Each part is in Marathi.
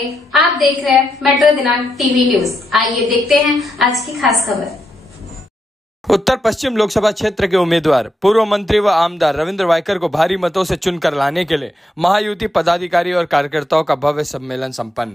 वालेकुम, आप देख रहे हैं मेट्रो दिनांक टीवी न्यूज। आइए देखते हैं आज की खास खबर। उत्तर पश्चिम लोकसभा क्षेत्र के उम्मीदवार पूर्व मंत्री व आमदार रविंद्र वायकर को भारी मतों से चुनकर लाने के लिए महायुति पदाधिकारी और कार्यकर्ताओं का भव्य सम्मेलन संपन्न।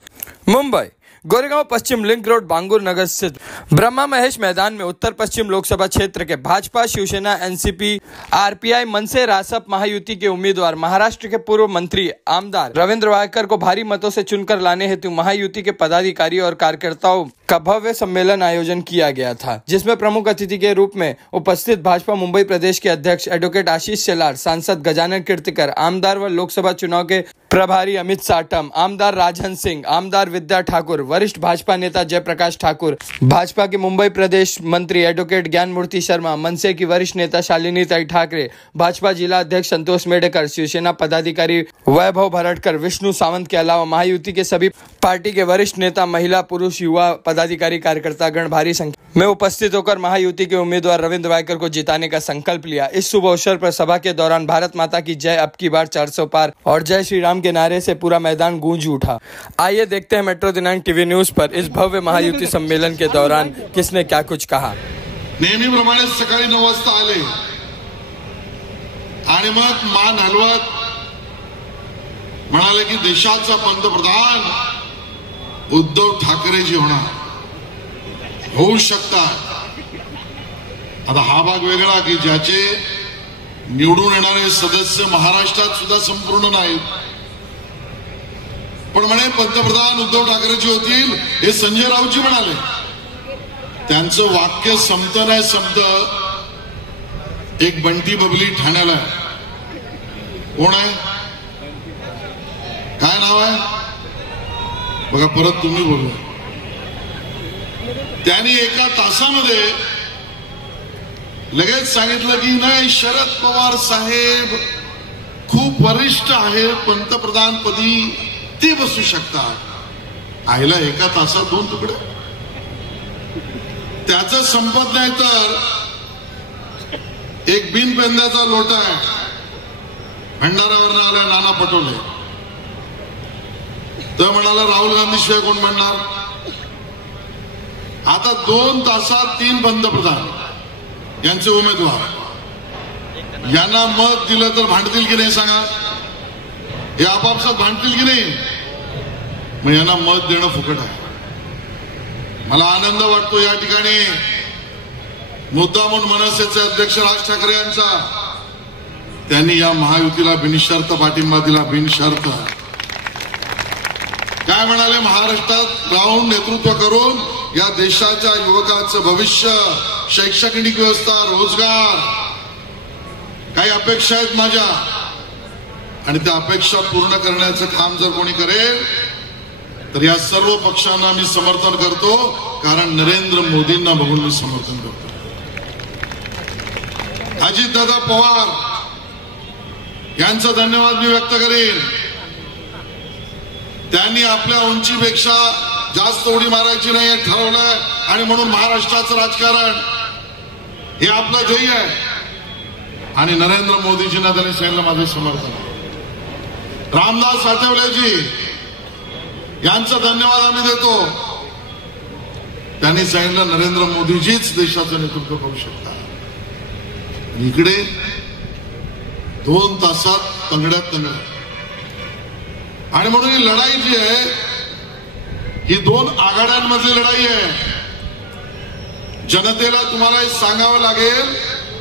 मुंबई गोरेगांव पश्चिम लिंक रोड बांगुर नगर स्थित ब्रह्मा महेश मैदान में उत्तर पश्चिम लोकसभा क्षेत्र के भाजपा, शिवसेना, एनसीपी, आरपीआई, मनसे, रासप महायुति के उम्मीदवार महाराष्ट्र के पूर्व मंत्री आमदार रविंद्र वायकर को भारी मतों से चुनकर लाने हेतु महायुति के पदाधिकारी और कार्यकर्ताओं का भव्य सम्मेलन आयोजन किया गया था, जिसमें प्रमुख अतिथि के रूप में उपस्थित भाजपा मुंबई प्रदेश के अध्यक्ष एडवोकेट आशीष शेलार, सांसद गजानन कीर्तिकर, आमदार व लोकसभा चुनाव के प्रभारी अमित साटम, आमदार राजहंस सिंह, आमदार विद्या ठाकुर, वरिष्ठ भाजपा नेता जयप्रकाश ठाकुर, भाजपा के मुंबई प्रदेश मंत्री एडवोकेट ज्ञानमूर्ति शर्मा, मनसे की वरिष्ठ नेता शालिनी ताई ठाकरे, भाजपा जिला अध्यक्ष संतोष मेडेकर, शिवसेना पदाधिकारी वैभव भरटकर, विष्णु सावंत के अलावा महायुति के सभी पार्टी के वरिष्ठ नेता, महिला, पुरुष, युवा पदाधिकारी, कार्यकर्ता गण भारी संख्या में उपस्थित होकर महायुति के उम्मीदवार रविंद्र वायकर को जिताने का संकल्प लिया। इस शुभ अवसर पर सभा के दौरान भारत माता की जय, अब की बार 400 पार और जय श्री राम के नारे से पूरा मैदान गूंज उठा। आइए देखते हैं मेट्रो दिनांक टीवी न्यूज पर इस भव्य महायुति सम्मेलन के दौरान किसने क्या कुछ कहा। नेहमीप्रमाणे सकाळी 9 वाजता आले आणि मग मान हलवत म्हणाले की देशाचा पंतप्रधान उद्धव ठाकरेजी होऊ शकतात। आता हा भाग वेगळा की ज्याचे निवडून येणारे सदस्य महाराष्ट्रात सुद्धा संपूर्ण नाहीत, पण म्हणे पंतप्रधान उद्धव ठाकरेजी होतील हे संजय राऊतजी म्हणाले। त्यांचं वाक्य संपत नाही संपत, एक बंटी बबली ठाण्याला कोण आहे, काय नाव आहे बघा, परत तुम्ही बोलू। त्यांनी एका तासामध्ये लगेच सांगितलं की नाही, शरद पवार साहेब खूप वरिष्ठ आहे, पंतप्रधान पदी ते बसू शकतात। आईला एका तासात 2 तुकडे, त्याचं संपत नाही तर एक बिनपेंद्याचा लोटा आहे, भंडारावरून आल्या नाना पटोले, तर म्हणाला राहुल गांधी शिवाय कोण म्हणणार। आता 2 तासात 3 पंतप्रधान यांचे उमेदवार यांना मत दिलं तर भांडतील की नाही सांगा, हे आपापसात भांडतील की नाही, मग यांना मत देणं फुकट आहे। मला आनंद वाटतो या ठिकाणी मुद्दा म्हणून मनसेचे अध्यक्ष राज ठाकरे यांचा, त्यांनी या महायुतीला बिनशर्त पाठिंबा दिला, बिनशर्त। काय म्हणाले, महाराष्ट्रात राहून नेतृत्व करून या देशाच्या युवकांचं भविष्य, शैक्षणिक व्यवस्था, रोजगार, काही अपेक्षा आहेत माझ्या, आणि त्या अपेक्षा पूर्ण करण्याचं काम जर कोणी करेल तर या सर्व पक्षांना मी समर्थन करतो, कारण नरेंद्र मोदींना बघून मी समर्थन करतो। अजितदादा पवार यांचा धन्यवाद मी व्यक्त करेन। त्यांनी आपल्या उंचीपेक्षा जास्त उडी मारायची नाही ठरवलंय, आणि म्हणून महाराष्ट्राचं राजकारण हे आपलं ध्येय आहे, आणि नरेंद्र मोदीजींना त्यांनी सांगितलं माझे समर्थन। रामदास आठवलेजी यांचा धन्यवाद आम्ही देतो, त्यांनी सांगितलं नरेंद्र मोदीजीच देशाचं नेतृत्व करू शकतात। इकडे 2 तासात तंगड्यात तंगड्या, आणि म्हणून ही लढाई जी आहे ही 2 आघाड्यांमधली लढाई आहे। जनतेला तुम्हाला हे सांगावं लागेल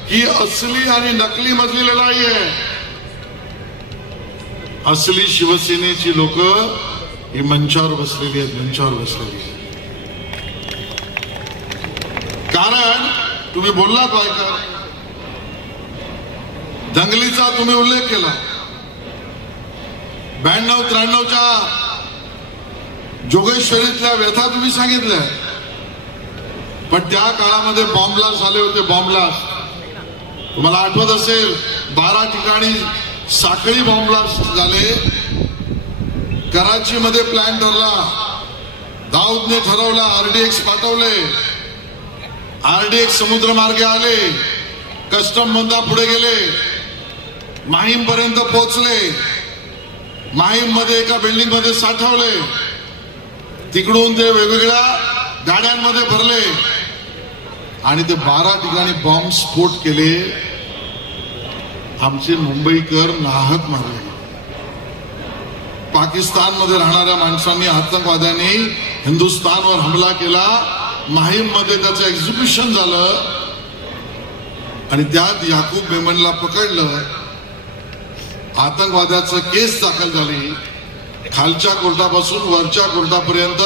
की असली आणि नकली मधली लढाई आहे। असली शिवसेनेची लोक ही मंचावर बसलेली आहेत, मंचावर बसलेली आहेत। कारण तुम्ही बोललात वायकर, दंगलीचा तुम्ही उल्लेख केला, 92-93च्या जोगेश्वरीतल्या व्यथा तुम्ही सांगितल्या, पण त्या काळामध्ये बॉम्ब ब्लास्ट झाले होते, बॉम्ब ब्लास्ट तुम्हाला आठवत असेल, 12 ठिकाणी साखळी बॉम्ब ब्लास्ट झाले। कराचीमध्ये प्लॅन ठरला, दाऊदने ठरवला, आरडीएक्स पाठवले, आरडीएक्स समुद्रमार्गे आले, कस्टम मधून पुढे गेले, माहीम पर्यंत पोहोचले, माहीम मध्ये एका बिल्डिंग मध्ये साठवले, तिकडून ते वेगवेगळ्या गाड्यांमध्ये भरले आणि ते 12 ठिकाणी बॉम्ब स्फोट केले. आमचे मुंबईकर नाहक मारले. पाकिस्तानमध्ये राहणाऱ्या माणसांनी, आतंकवाद्यांनी हिंदुस्थानवर हमला केला. माहीममध्ये त्याचं एक्झिक्युशन झालं आणि त्यात याकूब मेमनला पकडलं. आतंकवाद्याचं केस दाखल झाली. खालच्या कोर्टापासून वरच्या कोर्टापर्यंत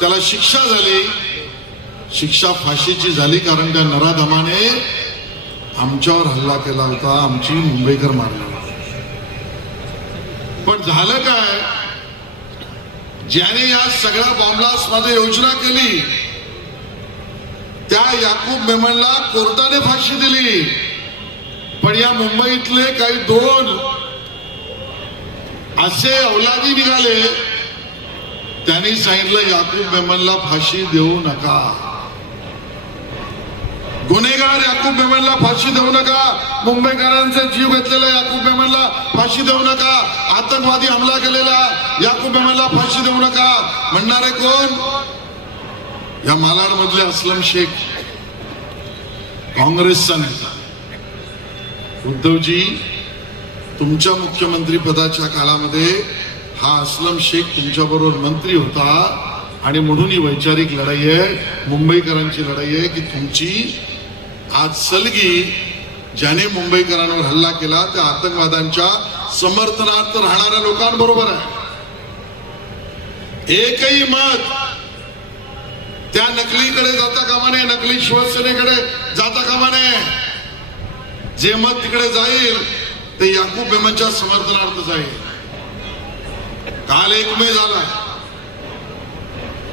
त्याला शिक्षा झाली. शिक्षा फाशीची झाली कारण त्या नराधमाने आमच्यावर हल्ला केला होता, आमची मुंबईकर मारला. पण झालं काय, ज्याने या सगळ्या बॉम्ब्लास्ट मध्ये योजना केली त्या याकूब मेमनला कोर्टाने फाशी दिली. पण या मुंबईतले काही 2 असे औलादी निघाले, त्यांनी सांगितलं याकूब मेमनला फाशी देऊ नका. गुन्हेगार याकूब मेमनला फाशी देऊ नका. मुंबईकरांचे जीव घेतलेल्या याकूब मेमनला फाशी देऊ नका. आतंकवादी हमला केलेला याकूब मेमनला फाशी देऊ नका. म्हणणारे कोण? या मालाड मधले असलम शेख, काँग्रेसचा नेता. उद्धवजी, तुमच्या मुख्यमंत्री पदाच्या काळामध्ये हा असलम शेख तुमच्या बरोबर मंत्री होता आणि म्हणून ही वैचारिक लढाई आहे, मुंबईकरांची लढाई आहे की तुमची आज सलगी ज्याने मुंबईकरांवर हल्ला केला त्या आतंकवाद्यांच्या समर्थनार्थ राहणाऱ्या लोकांबरोबर आहे. एकही मत त्या नकलीकडे जाता कामा नये, नकली शिवसेनेकडे जाता कामा नये. जे मत तिकडे जाईल ते याकूब मेमनच्या समर्थनार्थ जाईल. काल 1 मे झाला.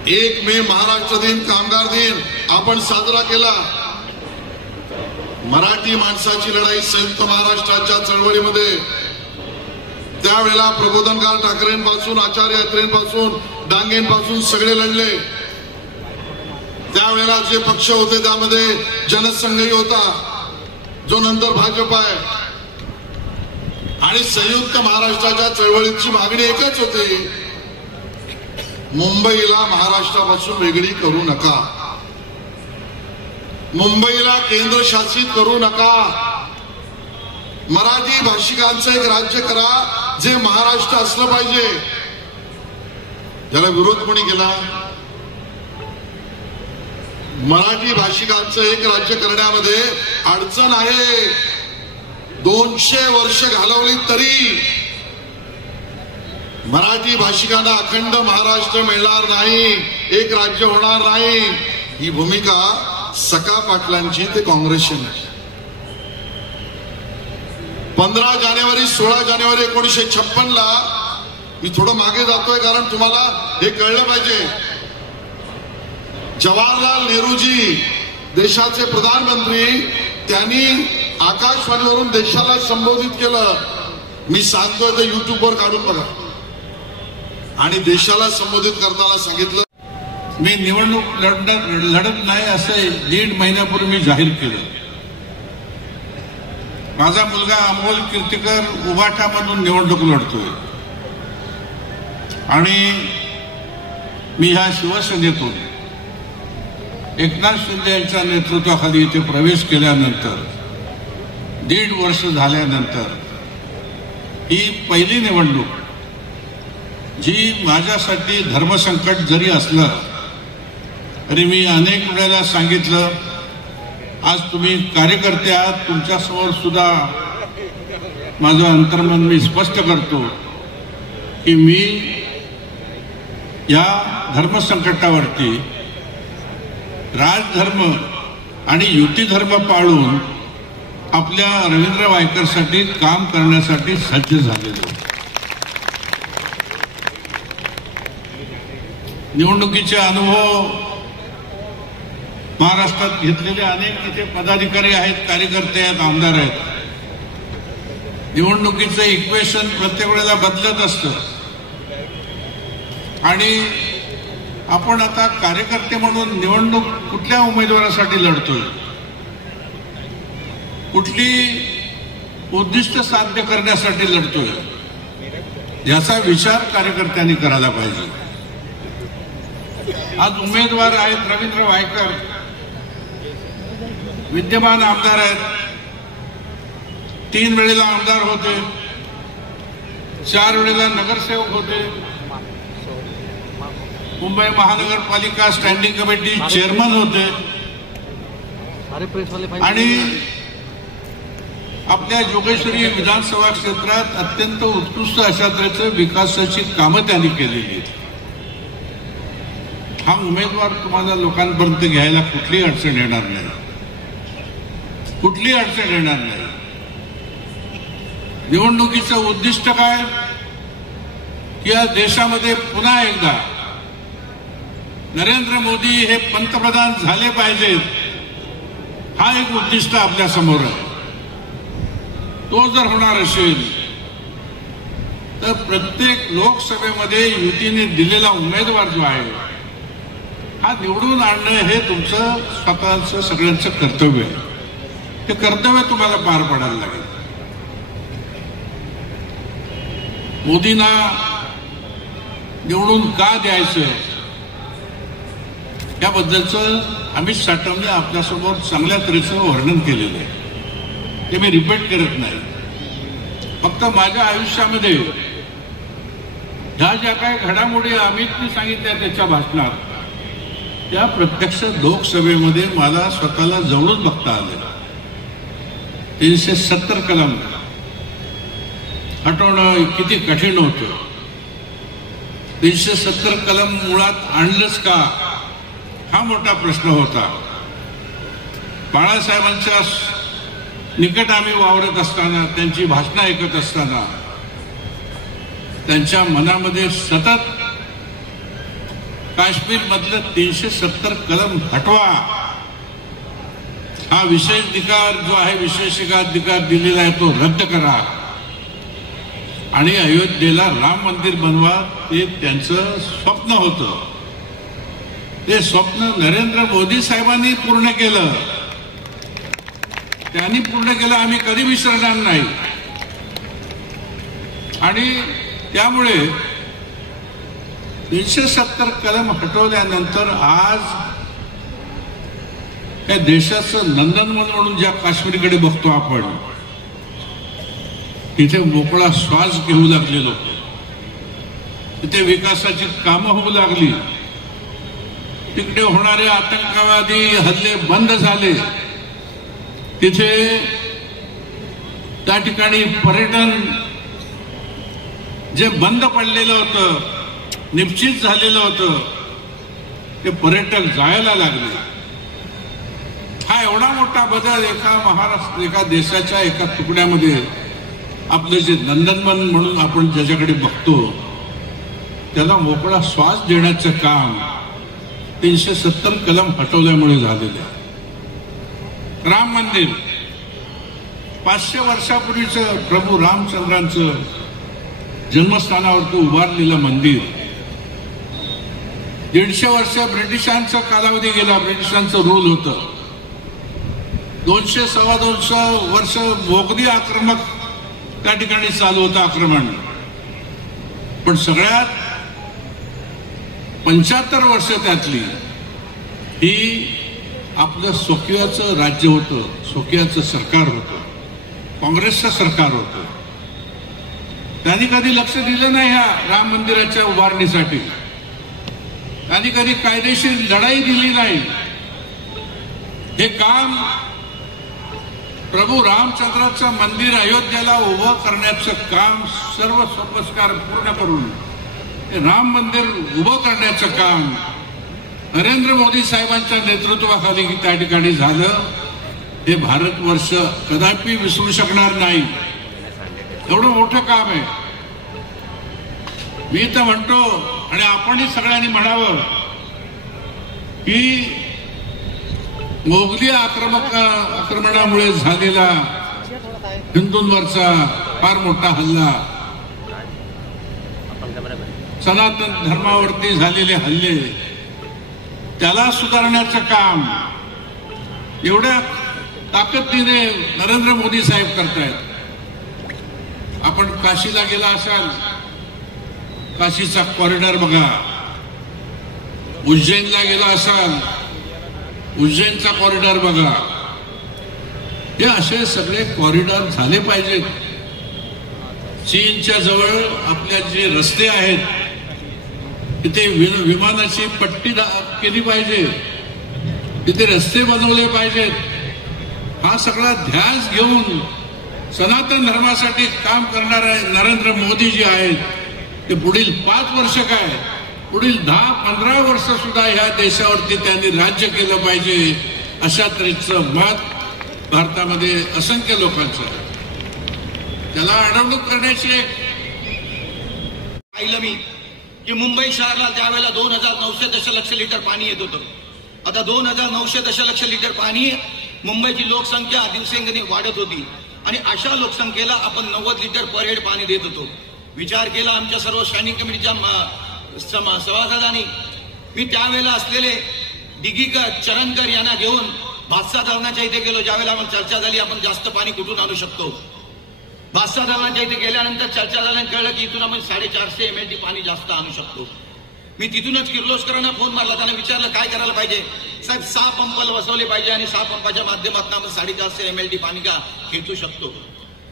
1 मे महाराष्ट्र दिन, कामगार दिन आपण साजरा केला. मराठी माणसाची लढाई संयुक्त महाराष्ट्राच्या चळवळीमध्ये त्यावेळेला प्रबोधनकार ठाकरेंपासून, आचार्य यात्रेंपासून, डांगेंपासून सगळे लढले. त्यावेळेला जे पक्ष होते त्यामध्ये जनसंघही होता, जो नंतर भाजप आहे. आणि संयुक्त महाराष्ट्राच्या चळवळीची मागणी एकच होती, मुंबईला महाराष्ट्रापासून वेगळी करू नका, मुंबईला केंद्रशासित करू नका. मराठी भाषिकांचं एक राज्य करा जे महाराष्ट्र असलं पाहिजे. याला विरोध कोणी केला? मराठी भाषिकांचं एक राज्य करण्यामध्ये अडचण आहे. 200 वर्ष घालवली तरी मराठी भाषिकांना अखंड महाराष्ट्र मिळणार नाही, एक राज्य होणार नाही. ही भूमिका सखा पाटलांची ते काँग्रेसची. 15 जानेवारी 16 जानेवारी 1956 मी थोडं मागे जातोय कारण तुम्हाला हे कळलं पाहिजे. जवाहरलाल नेहरूजी देशाचे प्रधानमंत्री, त्यांनी आकाशवाणीवरून देशाला संबोधित केलं. मी सांगतोय ते युट्यूबवर काढून बघा. आणि देशाला संबोधित करताना सांगितलं, मी निवडणूक लढत नाही असे 1.5 महिन्यापूर्वी मी जाहीर केलं. माझा मुलगा अमोल कीर्तीकर उभाठामधून निवडणूक लढतोय आणि मी ह्या शिवसेनेतून एकनाथ शिंदे यांच्या नेतृत्वाखाली इथे प्रवेश केल्यानंतर 1.5 वर्ष झाल्यानंतर ही पहिली निवडणूक जी माझ्यासाठी धर्मसंकट जरी असलं तरी मी अनेक वेळेला सांगितलं, आज तुम्ही कार्यकर्ते आहात, तुमच्यासमोर सुद्धा माझं अंतर्मन मी स्पष्ट करतो की मी या धर्मसंकटावरती राजधर्म आणि युती धर्म पाळून आपल्या रवींद्र वायकरसाठी काम करण्यासाठी सज्ज झालेलो. निवडणुकीचे अनुभव महाराष्ट्रात घेतलेले अनेक तिथे पदाधिकारी आहेत, कार्यकर्ते आहेत, आमदार आहेत. निवडणुकीचं इक्वेशन प्रत्येक वेळेला बदलत असतं आणि आपण आता कार्यकर्ते म्हणून निवडणूक कुठल्या उमेदवारासाठी लढतोय, कुठली उद्दिष्ट साध्य करण्यासाठी लढतोय याचा विचार कार्यकर्त्यांनी करायला पाहिजे. आज उमेदवार आहेत रवींद्र वायकर, विद्यमान आमदार आहेत, 3 वेळेला आमदार होते, 4 वेळेला नगरसेवक होते, मुंबई महानगरपालिका स्टँडिंग कमिटी चेअरमन होते आणि आपल्या जोगेश्वरी विधानसभा क्षेत्रात अत्यंत उत्कृष्ट अशा तऱ्हेचं विकासाची कामं त्यांनी केलेली आहेत. हा उमेदवार तुम्हाला लोकांपर्यंत घ्यायला कुठलीही अडचण येणार नाही, कुठलीही अडचण येणार नाही. निवडणुकीचं उद्दिष्ट काय की या देशामध्ये पुन्हा एकदा नरेंद्र मोदी हे पंतप्रधान झाले पाहिजेत, हा एक उद्दिष्ट आपल्या समोर आहे. तो जर होणार असेल तर प्रत्येक लोकसभेमध्ये युतीने दिलेला उमेदवार जो आहे हा निवडून आणणं हे तुमचं स्वतःचं सगळ्यांचं कर्तव्य आहे. ते कर्तव्य तुम्हाला पार पाडायला लागेल. मोदींना निवडून का द्यायचं याबद्दलचं अमित साटमने आपल्यासमोर चांगल्या तऱ्हेचं वर्णन केलेलं आहे. ते मी रिपीट करत नाही. फक्त माझ्या आयुष्यामध्ये ह्या ज्या काही घडामोडी अमितने सांगितल्या त्याच्या भाषणात, त्या प्रत्यक्ष लोकसभेमध्ये मला स्वतःला जवळून बघता आले. 370 कलम हटवणं किती कठीण होतं. 370 कलम मुळात आणलंच का हा मोठा प्रश्न होता. बाळासाहेबांच्या निकट आम्ही वावरत असताना, त्यांची भाषणं ऐकत असताना त्यांच्या मनामध्ये सतत काश्मीर मधलं 370 कलम हटवा, हा विशेषाधिकार जो आहे, विशेषाधिकार दिलेला आहे तो रद्द करा आणि अयोध्येला राम मंदिर बनवा, ते त्यांचं स्वप्न होतं. ते स्वप्न नरेंद्र मोदी साहेबांनी पूर्ण केलं. त्यांनी पूर्ण केलं, आम्ही कधी विसरणार नाही. आणि त्यामुळे 370 कलम हटवल्यानंतर आज त्या देशाचं नंदनवन म्हणून ज्या काश्मीरकडे बघतो आपण, तिथे मोकळा श्वास घेऊ लागले लोक, तिथे विकासाची कामं होऊ लागली, तिकडे होणारे आतंकवादी हल्ले बंद झाले, तिथे त्या ठिकाणी पर्यटन जे बंद पडलेलं होतं, निश्चित झालेलं होतं, ते पर्यटक जायला लागले. हा एवढा मोठा बदल एका देशाच्या एका तुकड्यामध्ये, आपलं जे नंदनवन म्हणून आपण ज्याच्याकडे बघतो त्याला मोकळा श्वास देण्याचं काम 370 कलम हटवल्यामुळे झालेलं आहे. राम मंदिर 500 वर्षापूर्वीचं प्रभू रामचंद्रांचं जन्मस्थानावरती उभारलेलं मंदिर, 150 वर्ष ब्रिटिशांचा कालावधी गेला, ब्रिटिशांचं रूल होतं. 200-225 वर्ष मोगली आक्रमक त्या ठिकाणी चालू होतं आक्रमण. पण सगळ्यात 75 वर्ष त्यातली ही आपलं स्वकीयाचं राज्य होतं, स्वकीयाचं सरकार होतं, काँग्रेसचं सरकार होतं. त्यांनी कधी लक्ष दिलं नाही ह्या राम मंदिराच्या उभारणीसाठी. त्यांनी कधी कायदेशीर लढाई दिली नाही. हे काम प्रभू रामचंद्राचं मंदिर अयोध्येला उभं करण्याचं काम सर्व सोपस्कार पूर्ण करून राम मंदिर उभं करण्याचं काम नरेंद्र मोदी साहेबांच्या नेतृत्वाखाली त्या ठिकाणी झालं. हे भारतवर्ष कदापि विसरू शकणार नाही. एवढं मोठं काम आहे. मी तर म्हणतो आणि आपणही सगळ्यांनी म्हणावं की मोगली आक्रमणामुळे झालेला हिंदूंवरचा फार मोठा हल्ला, सनातन धर्मावरती झालेले हल्ले, त्याला सुधारण्याचं काम एवढ्या ताकदीने नरेंद्र मोदी साहेब करतायत. आपण काशीला गेला असाल, काशीचा कॉरिडॉर बघा, उज्जैनला गेला असाल, उज्जैनचा कॉरिडॉर बघा. हे असे सगळे कॉरिडॉर झाले पाहिजेत. चीनच्या जवळ आपल्या जे रस्ते आहेत तिथे विमानाची पट्टी केली पाहिजे, तिथे रस्ते बनवले पाहिजेत. हा सगळा ध्यास घेऊन सनातन धर्मासाठी काम करणारे नरेंद्र मोदी जे आहेत ते पुढील 5 वर्ष काय, पुढील 10-15 वर्ष सुद्धा ह्या देशावरती त्यांनी राज्य केलं पाहिजे, अशा तऱ्हेचं मत भारतामध्ये असंख्य लोकांचं आहे. त्याला अडवणूक करण्याची एक पाहिलं मी की मुंबई शहराला त्यावेळेला 2900 दशलक्ष लिटर पाणी येत होतं. आता 2900 दशलक्ष लिटर पाणी मुंबईची लोकसंख्या दिवसेंदिवस वाढत होती आणि अशा लोकसंख्येला आपण 90 लिटर पर हेड पाणी देत होतो. विचार केला आमच्या सर्व स्टँडिंग कमिटीच्या सभासदांनी. मी त्यावेळेला असलेले दिगीकर चरणकर यांना घेऊन भातसा धरणाच्या इथे गेलो. ज्यावेळेला आम्हाला चर्चा झाली आपण जास्त पाणी कुठून आणू शकतो. भातसा धरणाच्या इथे गेल्यानंतर चर्चा झाल्यानं कळलं की इथून आपण 450 MLD पाणी जास्त आणू शकतो. मी तिथूनच किर्लोस्करांना फोन मारला, त्यांना विचारलं काय करायला पाहिजे. साहेब 6 पंप बसवले पाहिजे आणि 6 पंपाच्या माध्यमातून आपण 450 MLD पाणी का खेचू शकतो.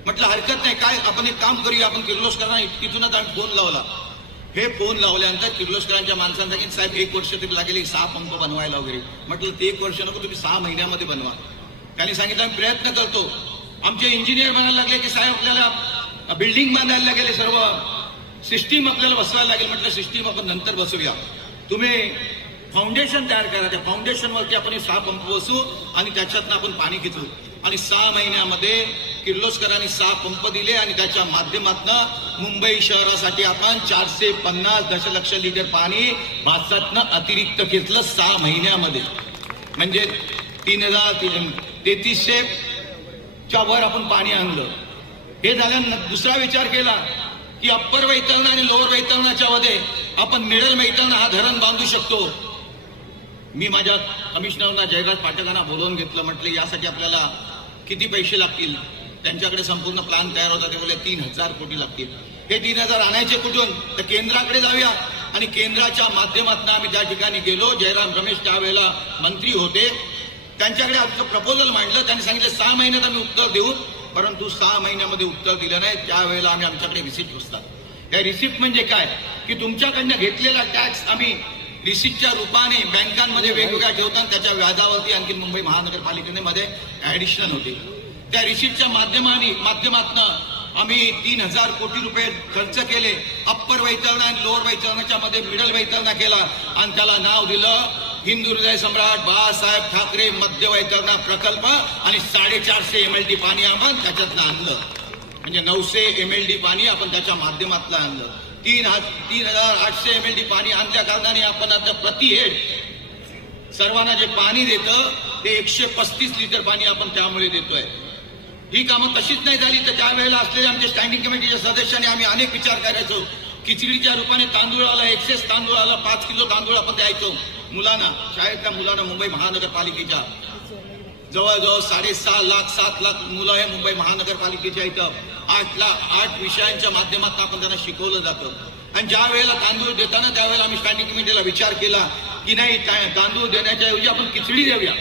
म्हटलं हरकत नाही, काय आपण एक काम करूया, आपण किर्लोस्करांना तिथूनच आम्ही फोन लावला. हे फोन लावल्यानंतर किर्लोस्करांच्या माणसांना सांगितलं साहेब 1 वर्ष तरी लागेल 6 पंप बनवायला वगैरे. म्हटलं ते 1 वर्ष नको, तुम्ही 6 महिन्यामध्ये बनवा. त्यांनी सांगितलं आम्ही प्रयत्न करतो. आमचे इंजिनियर म्हणायला लागले की साहेब आपल्याला बिल्डिंग बांधायला लागेल, सर्व सिस्टीम आपल्याला बसवायला लागेल. म्हटलं सिस्टीम आपण नंतर बसवूया, तुम्ही फाउंडेशन तयार करा, त्या फाउंडेशनवरती आपण 6 पंप बसवू आणि त्याच्यातनं आपण पाणी घेतो. आणि 6 महिन्यामध्ये किर्लोस्करांनी 6 पंप दिले आणि त्याच्या माध्यमातून मुंबई शहरासाठी आपण 450 दशलक्ष लिटर पाणी भातसातनं अतिरिक्त घेतलं 6 महिन्यामध्ये. म्हणजे 3300 च्या वर आपण पाणी आणलं. हे झाल्यानंतर दुसरा विचार केला की अप्पर वैतरणा आणि लोअर वैतरणाच्या मध्ये आपण मिडल वैतरणा हा धरण बांधू शकतो. मी माझ्या कमिशनरना जयराज पाठकांना बोलवून घेतलं. म्हटलं यासाठी आपल्याला किती पैसे लागतील. त्यांच्याकडे संपूर्ण प्लॅन तयार होता. ते बोलले 3000 कोटी लागतील. हे 3000 आणायचे कुठून, तर केंद्राकडे जाऊया. आणि केंद्राच्या माध्यमातून आम्ही त्या ठिकाणी गेलो. जयराम रमेश त्यावेळेला मंत्री होते, त्यांच्याकडे आमचं प्रपोजल मांडलं. त्यांनी सांगितलं 6 महिन्यात आम्ही उत्तर देऊ, परंतु 6 महिन्यामध्ये उत्तर दिलं नाही. त्यावेळेला आम्ही आमच्याकडे रिसिप्ट असतात. या रिसिप्ट म्हणजे काय की तुमच्याकडनं घेतलेला टॅक्स आम्ही रिसिप्टच्या रूपाने बँकांमध्ये वेगवेगळ्या ठेवताना त्याच्या व्याजावरती आणखी मुंबई महानगरपालिकेमध्ये ऍडिशनल होते. त्या रिसिप्टच्या माध्यमातून आम्ही 3000 कोटी रुपये खर्च केले. अप्पर वैतरणा आणि लोअर वैतरणाच्या मध्ये मिडल वैतरणा केला आणि त्याला नाव दिलं हिंदू हृदय सम्राट बाळासाहेब ठाकरे मध्य वैतरणा प्रकल्प. आणि 450 MLD पाणी आपण त्याच्यातनं आणलं. म्हणजे 900 MLD पाणी आपण त्याच्या माध्यमातलं आणलं. 3800 MLD पाणी आणल्या कारणाने आपण आता प्रति हेड सर्वांना जे पाणी देतं ते 135 लिटर पाणी आपण त्यामुळे देतोय. ही कामं तशीच नाही झाली तर त्यावेळेला असलेल्या आमच्या स्टँडिंग कमिटीच्या सदस्यांनी आम्ही अनेक विचार करायचो. खिचडीच्या रूपाने तांदूळाला एक्सेस तांदूळाला 5 किलो तांदूळ आपण द्यायचो मुलांना, शाळेतल्या मुलांना. मुंबई महानगरपालिकेच्या जवळजवळ 6.5 लाख 7 लाख मुलं आहे मुंबई महानगरपालिकेच्या इथं. 8 विषयांच्या माध्यमातून आपण त्यांना शिकवलं जातं. आणि ज्या वेळेला तांदूळ देताना त्यावेळेला आम्ही स्टँडिंग कमिटीला विचार केला की नाही तांदूळ देण्याच्या ऐवजी आपण खिचडी देऊया.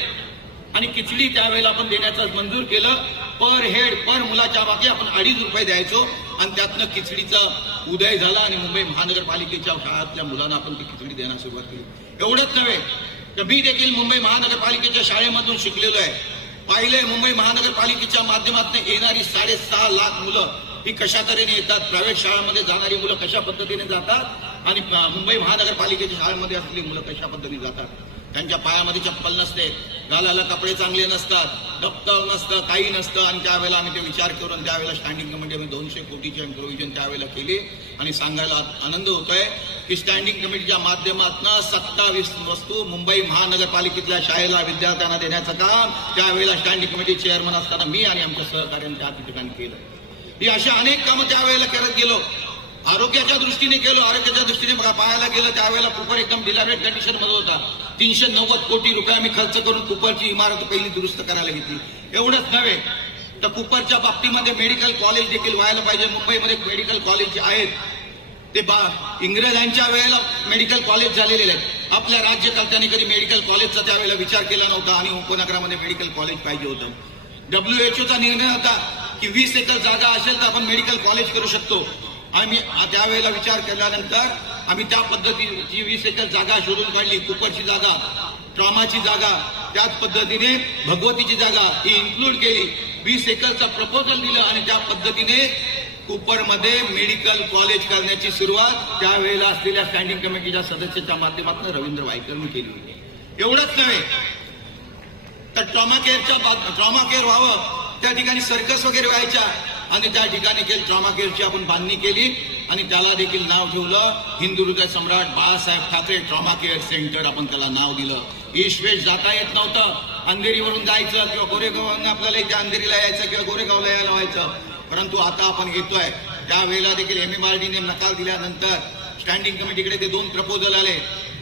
आणि खिचडी त्यावेळेला आपण देण्याचं मंजूर केलं. पर हेड पर मुलाच्या बाकी आपण 2.5 रुपये द्यायचो आणि त्यातनं खिचडीचा उदय झाला आणि मुंबई महानगरपालिकेच्या शाळातल्या मुलांना आपण ती खिचडी देण्यास सुरुवात केली. एवढंच नव्हे तर मी देखील मुंबई महानगरपालिकेच्या शाळेमधून शिकलेलो आहे. पाहिलंय मुंबई महानगरपालिकेच्या माध्यमातून येणारी 6.5 लाख मुलं ही कशा तऱ्हेने येतात. प्रायव्हेट शाळांमध्ये जाणारी मुलं कशा पद्धतीने जातात आणि मुंबई महानगरपालिकेच्या शाळांमध्ये असलेली मुलं कशा पद्धतीने जातात. त्यांच्या पायामध्ये चप्पल नसते, घालायला कपडे चांगले नसतात, दप्तर नसतं, काही नसतं. आणि त्यावेळेला आम्ही ते विचार करून त्यावेळेला स्टँडिंग कमिटीमध्ये 200 कोटीची प्रोव्हिजन त्यावेळेला केली. आणि सांगायला आनंद होतोय की स्टँडिंग कमिटीच्या माध्यमातून 27 वस्तू मुंबई महानगरपालिकेतल्या शाळेला विद्यार्थ्यांना देण्याचं काम त्यावेळेला स्टँडिंग कमिटी चेअरमन असताना मी आणि आमच्या सहकार्याने त्या ठिकाणी केलं. ही अशा अनेक कामं त्यावेळेला करत गेलो. आरोग्याच्या दृष्टीने केलो. आरोग्याच्या दृष्टीने बघा पाहायला गेलं त्यावेळेला कुपर एकदम डिलॅबरेट कंडिशन मध्ये होता. 390 कोटी रुपये आम्ही खर्च करून कुपरची इमारत पहिली दुरुस्त करायला घेतली. एवढंच नव्हे तर कुपरच्या बाबतीमध्ये मेडिकल कॉलेज देखील व्हायला पाहिजे. मुंबईमध्ये मेडिकल कॉलेज आहेत ते इंग्रजांच्या वेळेला मेडिकल कॉलेज झालेले आहेत. आपल्या राज्यकर्त्यांनी कधी मेडिकल कॉलेजचा त्यावेळेला विचार केला नव्हता आणि उपनगरामध्ये मेडिकल कॉलेज पाहिजे होतं. WHO चा निर्णय होता की 20 एकर जागा असेल तर आपण मेडिकल कॉलेज करू शकतो. आम्ही त्यावेळेला विचार केल्यानंतर आम्ही त्या पद्धतीची 20 एकर जागा शोधून काढली. कुपरची जागा, ट्रॉमाची जागा, त्याच पद्धतीने भगवतीची जागा ही इन्क्लूड केली. 20 एकरचा प्रपोजल दिलं आणि त्या पद्धतीने कुपरमध्ये मेडिकल कॉलेज करण्याची सुरुवात त्यावेळेला असलेल्या स्टँडिंग कमिटीच्या सदस्याच्या माध्यमातून रवींद्र वायकरनी केली होती. एवढंच नव्हे तर ट्रॉमा केअर व्हावं, त्या ठिकाणी सर्कस वगैरे व्हायच्या आणि त्या ठिकाणी ट्रॉमा केअरची आपण बांधणी केली आणि त्याला देखील नाव ठेवलं Hindu Hriday Samrat Balasaheb Thackeray trauma care centre. आपण त्याला नाव दिलं. ईस्ट वेस्ट जाता येत नव्हतं. अंधेरीवरून जायचं किंवा गोरेगाववरून आपल्याला इथे अंधेरीला यायचं किंवा गोरेगावला यायला व्हायचं. परंतु आता आपण येतोय त्यावेळेला देखील MMRDने नकार दिल्यानंतर स्टँडिंग कमिटीकडे ते 2 प्रपोजल आले.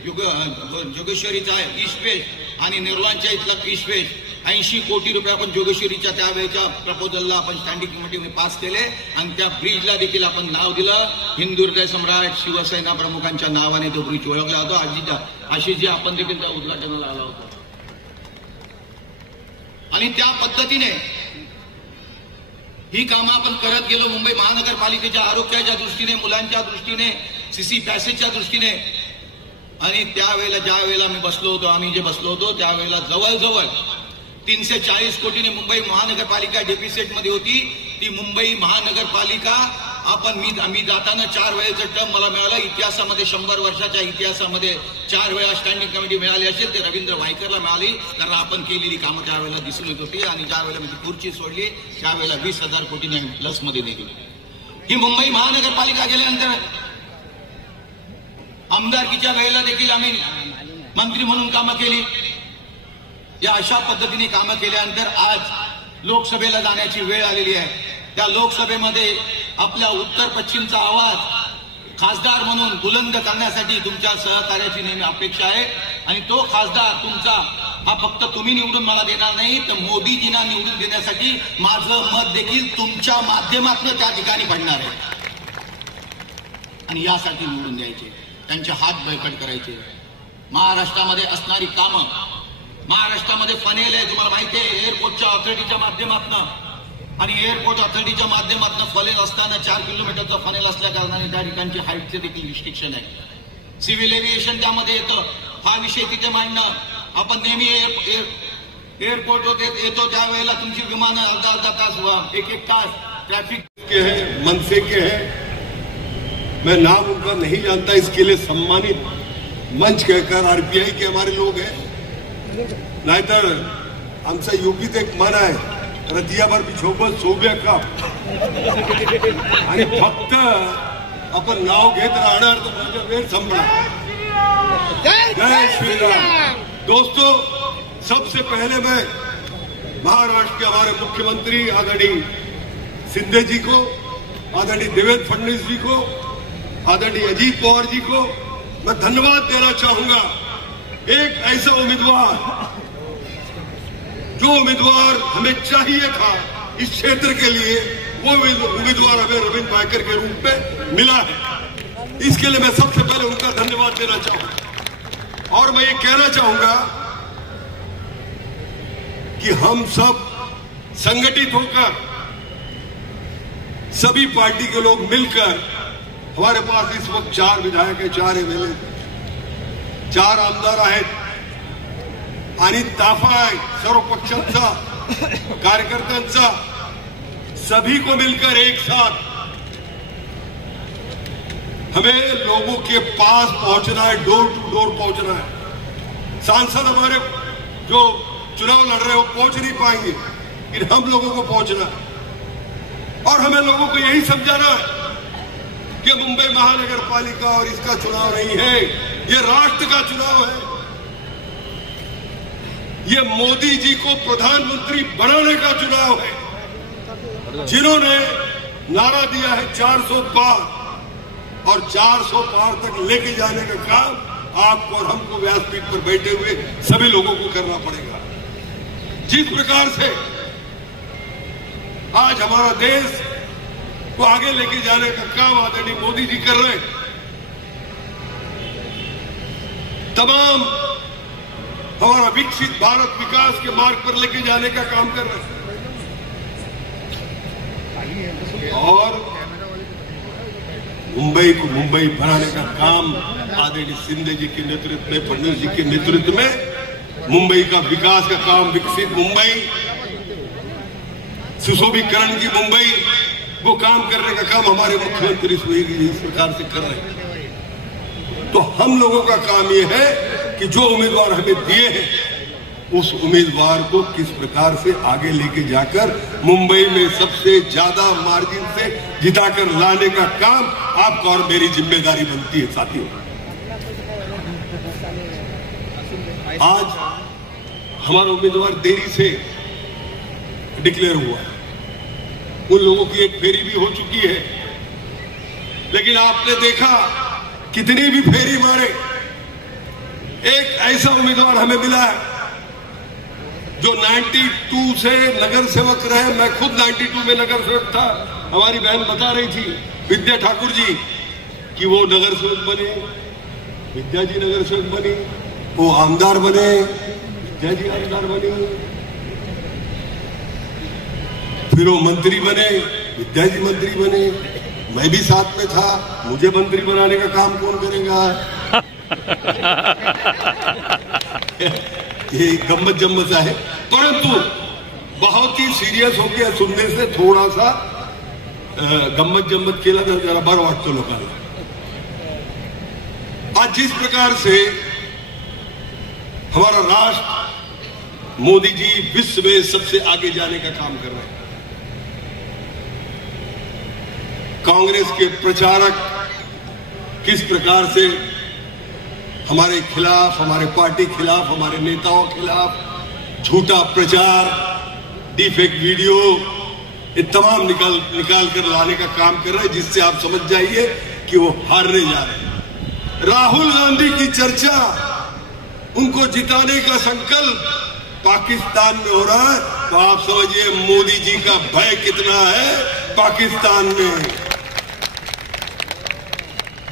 जोगेश्वरीचा ईस्ट वेस्ट आणि निर्वाणच्या इथला ईस्ट वेस्ट. 80 कोटी रुपये आपण जोगेश्वरीच्या त्यावेळेच्या प्रपोजलला आपण स्टँडिंग कमिटीने पास केले आणि त्या ब्रिजला देखील आपण नाव दिलं हिंदू हृदय सम्राट शिवसेना प्रमुखांच्या नावाने तो ब्रिज ओळखला होता. आशिषजी आपण देखील त्या उद्घाटनाला आला होता आणि त्या पद्धतीने ही कामं आपण करत गेलो. मुंबई महानगरपालिकेच्या आरोग्याच्या दृष्टीने, मुलांच्या दृष्टीने, सीसी पॅसेजच्या दृष्टीने. आणि त्यावेळेला ज्या वेळेला आम्ही जे बसलो होतो त्यावेळेला जवळजवळ 340 कोटीने मुंबई महानगरपालिका डेफिसिटमध्ये होती. ती मुंबई महानगरपालिका आम्ही जाताना 4 वेळेचं टर्म मला मिळालं. इतिहासामध्ये 100 वर्षाच्या इतिहासामध्ये 4 वेळा स्टँडिंग कमिटी मिळाली असेल ते रवींद्र वायकरला मिळाली. कारण आपण केलेली कामं त्यावेळेला दिसून येत होती आणि ज्या वेळेला मी ती खुर्ची सोडली त्यावेळेला 20,000 कोटीने प्लसमध्ये नेली. ही मुंबई महानगरपालिका गेल्यानंतर आमदारकीच्या वेळेला देखील आम्ही मंत्री म्हणून कामं केली. या अशा पद्धतीने कामं केल्यानंतर आज लोकसभेला जाण्याची वेळ आलेली आहे. त्या लोकसभेमध्ये आपल्या उत्तर पश्चिमचा आवाज खासदार म्हणून बुलंद करण्यासाठी तुमच्या सहकार्याची नेहमी अपेक्षा आहे. आणि तो खासदार तुमचा हा फक्त तुम्ही निवडून मला देणार नाही तर मोदीजींना निवडून देण्यासाठी माझं मत देखील तुमच्या माध्यमातून त्या ठिकाणी पडणार आहे. आणि यासाठी निवडून द्यायचे, त्यांचे हात बळकट करायचे. महाराष्ट्रामध्ये असणारी कामं, महाराष्ट्रामध्ये फनेल आहे तुम्हाला माहिती आहे एअरपोर्टच्या ऑथॉरिटीच्या माध्यमातून. आणि एअरपोर्ट ऑथॉरिटीच्या माध्यमातून फनेल असताना 4 किलोमीटरचा फनेल असल्या कारणाने त्या ठिकाणचे हाईटचे देखील रिस्ट्रिक्शन आहे. सिव्हिल एव्हिएशन त्यामध्ये येतं. हा विषय तिथे मांडणं. आपण नेहमी एअरपोर्ट येतो त्यावेळेला तुमची विमानं अर्धा तास 1-1 तास ट्रॅफिक के हैं, मनसे के हैं, मैं नाम उनका नहीं जानता, इसके लिए सम्मानित मंच कहकर आरपीआई के हमारे लोग हैं. नाहीतर आमचा यूपीत एक मन आहे रतियाभर बिछोबत सोब्या का आणि फक्त आपण नाव घेत राहणार तर माझा वेळ संपणार. जय श्री राम. दोस्तों, सबसे पहले मैं महाराष्ट्र के हमारे मुख्यमंत्री आदरणीय शिंदे जी को, आदरणीय देवेंद्र फडणवीस जी को, आदरणीय अजीत पवार जी को मैं धन्यवाद देना चाहूंगा. एक ऐसा उम्मीदवार जो उम्मीदवार हमें चाहिए था इस क्षेत्र के लिए, वो उम्मीदवार हमें रवींद्र वायकर के रूप में मिला है. इसके लिए मैं सबसे पहले उनका धन्यवाद देना चाहूंगा. और मैं ये कहना चाहूंगा कि हम सब संगठित होकर, सभी पार्टी के लोग मिलकर, हमारे पास इस वक्त 4 विधायक है, 4 एमएलए, 4 आमदार आहेत आणि ताफा आहे सर्व पक्षांचा, कार्यकर्त्यांचा. सभी को मिलकर एक साथ हमें लोगों के पास पहुंचना है, डोर टू डोर पहुंचना है. सांसद हमारे जो चुनाव लड़ रहे हैं वो पहुंच नहीं पाएंगे, लेकिन हम लोगों को पहुंचना है. और हमें लोगों को यही समझाना है कि मुंबई महानगरपालिका और इसका चुनाव नहीं है, ये राष्ट्र का चुनाव है. ये मोदी जी को प्रधानमंत्री बनाने का चुनाव है. जिन्होंने नारा दिया है 400 पार, और 400 पार तक लेके जाने का काम आपको और हमको व्यासपीठ पर बैठे हुए सभी लोगों को करना पड़ेगा. जिस प्रकार से आज हमारा देश को आगे लेके जाने का काम आदरणीय मोदी जी कर रहे हैं, तमाम हमारा विकसित भारत विकास के मार्ग पर लेके जाने का काम कर रहे हैं। और मुंबई को मुंबई बनाने का काम आदरणीय शिंदे जी के नेतृत्व में, फडणवीस जी के नेतृत्व में मुंबई का विकास का काम, विकसित मुंबई, सुशोभीकरण की मुंबई, वो काम करने का काम हमारे मुख्यमंत्री इस प्रकार से कर रहे हैं। तो हम लोगों का काम ये है कि जो उम्मीदवार हमें दिए हैं उस उम्मीदवार को किस प्रकार से आगे लेके जाकर मुंबई में सबसे ज्यादा मार्जिन से जिताकर लाने का काम आपका और मेरी जिम्मेदारी बनती है। साथियों, आज हमारा उम्मीदवार देरी से डिक्लेयर हुआ, उन लोगों की एक फेरी भी हो चुकी है, लेकिन आपने देखा कितनी भी फेरी मारे, एक ऐसा उम्मीदवार हमें मिला है जो 92 से नगर सेवक रहे। मैं खुद 92 में नगर सेवक था। हमारी बहन बता रही थी विद्या ठाकुर जी कि वो नगर सेवक बने, विद्या जी नगर सेवक बनी, वो आमदार बने, विद्या जी आमदार बनी, फिर वो मंत्री बने, विद्या जी मंत्री बने, मैं भी साथ में था। मुझे मंत्री बनाने का काम कौन करेगा? ये गम्मत जम्मत है, परंतु बहुत ही सीरियस हो गया सुनने से। थोड़ा सा गम्मत जम्मत केला तर जरा बरं वाटतं लोकांना। आज जिस प्रकार से हमारा राष्ट्र, मोदी जी विश्व में सबसे आगे जाने का काम कर रहे हैं, कांग्रेस के प्रचारक किस प्रकार से हमारे खिलाफ, हमारे पार्टी खिलाफ, हमारे नेताओं खिलाफ झूठा प्रचार, डीफेक वीडियो, ये तमाम निकाल कर लाने का काम कर रहे हैं, जिससे आप समझ जाइए कि वो हारने जा रहे हैं। राहुल गांधी की चर्चा, उनको जिताने का संकल्प पाकिस्तान में हो रहा है, तो आप समझिए मोदी जी का भय कितना है पाकिस्तान में।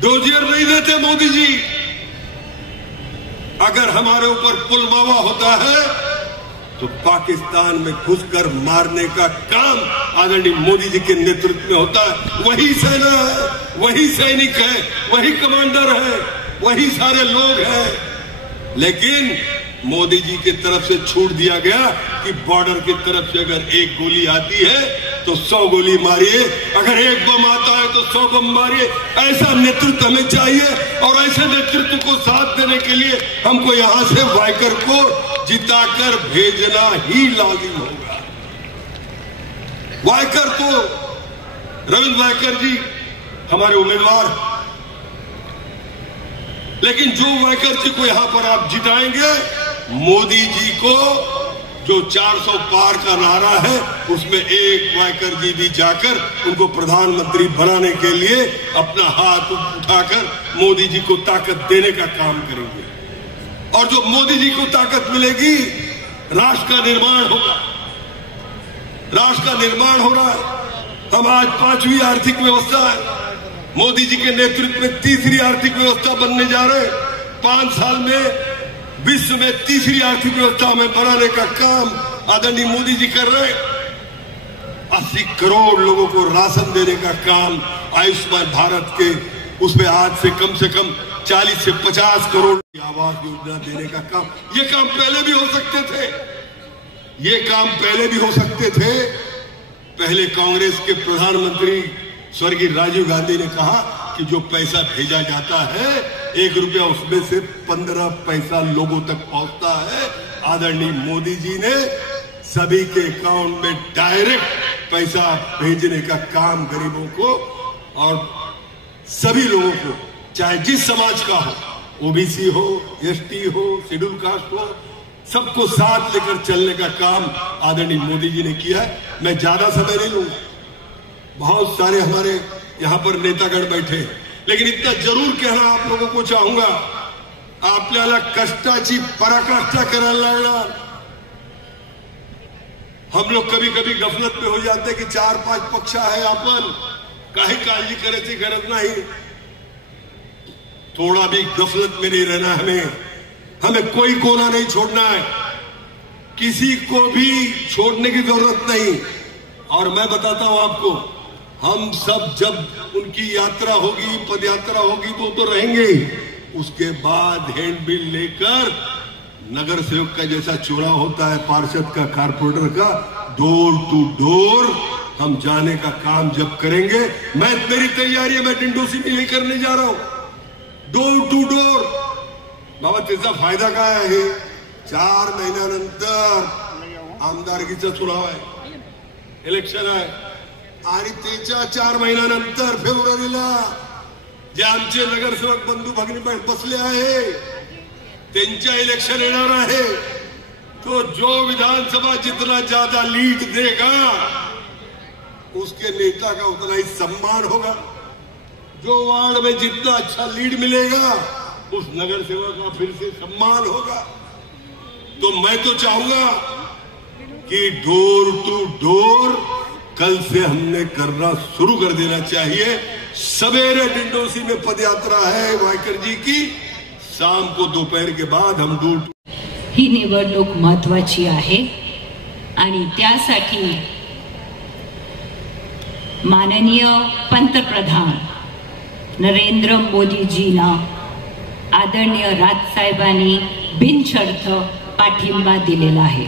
डोजियर नहीं देते मोदी जी। अगर हमारे ऊपर पुलवामा होता है तो पाकिस्तान में घुसकर मारने का काम आदरणीय मोदी जी के नेतृत्व में होता है। वही सेना है, वही सैनिक है, वही कमांडर है, वही सारे लोग हैं, लेकिन मोदी जी की तरफ से छूट दिया गया कि बॉर्डर की तरफ से अगर एक गोली आती है तो 100 गोली मारिए, अगर एक बम आता है तो 100 बम मारिए। ऐसा नेतृत्व हमें चाहिए, और ऐसे नेतृत्व को साथ देने के लिए हमको यहां से वाइकर को जिताकर भेजना ही लाजिम होगा। वाइकर तो रविंद्र वाइकर जी हमारे उम्मीदवार, लेकिन जो वाइकर जी को यहां पर आप जिताएंगे, मोदी जी को जो 400 पार का नारा है उसमें एक वाइकर जी भी जाकर उनको प्रधानमंत्री बनाने के लिए अपना हाथ उठाकर मोदी जी को ताकत देने का काम करेंगे। और जो मोदी जी को ताकत मिलेगी, राष्ट्र का निर्माण होगा। राष्ट्र का निर्माण हो रहा है। हम आज 5वीं आर्थिक व्यवस्था है, मोदी जी के नेतृत्व में 3री आर्थिक व्यवस्था बनने जा रहे हैं। 5 साल में विश्व में 3री आर्थिक व्यवस्था में बनाने का काम आदरणीय मोदी जी कर रहे हैं। 80 करोड़ लोगों को राशन देने का काम, आयुष्मान भारत के उसमें आज से कम 40 से 50 करोड़ आवास योजना देने का काम। ये काम पहले भी हो सकते थे, ये काम पहले भी हो सकते थे। पहले कांग्रेस के प्रधानमंत्री स्वर्गीय राजीव गांधी ने कहा कि जो पैसा भेजा जाता है 1 रुपया उसमें से 15 पैसा लोगों तक पहुंचता है। आदरणीय मोदी जी ने सभी के अकाउंट में डायरेक्ट पैसा भेजने का काम गरीबों को और सभी लोगों को, चाहे जिस समाज का हो, ओबीसी हो, एसटी हो, शेड्यूल कास्ट हो, सबको साथ लेकर चलने का काम आदरणीय मोदी जी ने किया है। मैं ज्यादा समय नहीं लूंगा, बहुत सारे हमारे यहां पर नेतागण बैठे, लेकिन इतना जरूर कहना आप लोगों को चाहूंगा, आपल्याला कष्टाची पराकाष्ठा करायला लागणार। हम लोग कभी कभी गफलत में हो जाते कि 4-5 पक्ष आहे, आपण काही काळजी करायची गरज नाही। थोड़ा भी गफलत में नहीं रहना हमें। हमें कोई कोना नहीं छोड़ना है, किसी को भी छोड़ने की जरूरत नहीं। और मैं बताता हूं आपको, हम सब जब उनकी यात्रा होगी, पद यात्रा होगी तो रहेंगे। उसके बाद हैंड बिल लेकर नगर सेवक का जैसा चोरा होता है, पार्षद का, कारपोरेटर का, डोर टू डोर हम जाने का काम जब करेंगे, मेरी तैयारी है, मैं डिंडोसी में यही करने जा रहा हूं, डोर टू डोर। बाबा त्याचा फायदा काय आहे? 4 महिन्यानंतर आमदारकीचा चुनाव आहे, इलेक्शन आहे, आणि त्याच्या 4 महिन्यानंतर फेब्रुवारीला जे आमचे नगरसेवक बंधू भगिनी बसले आहे त्यांच्या इलेक्शन येणार आहे। तो जो विधानसभा जितना ज्यादा लीड देगा उसके नेता का उतना ही सम्मान होगा। जो वार्ड में जितना अच्छा लीड मिलेगा उस नगर सेवक का फिर से सम्मान होगा। तो मैं तो चाहूंगा कि डोर टू डोर कल से हमने करना शुरू कर देना चाहिए। सवेरे डिंडोसी में पदयात्रा है वायकर जी की, शाम को दोपहर के बाद हम डोर ही निवडणूक महत्वाची आहे आणि त्यासाठी माननीय पंतप्रधान नरेंद्र मोदीजींना आदरणीय राजसाहेबांनी बिनशर्त पाठिंबा दिलेला आहे।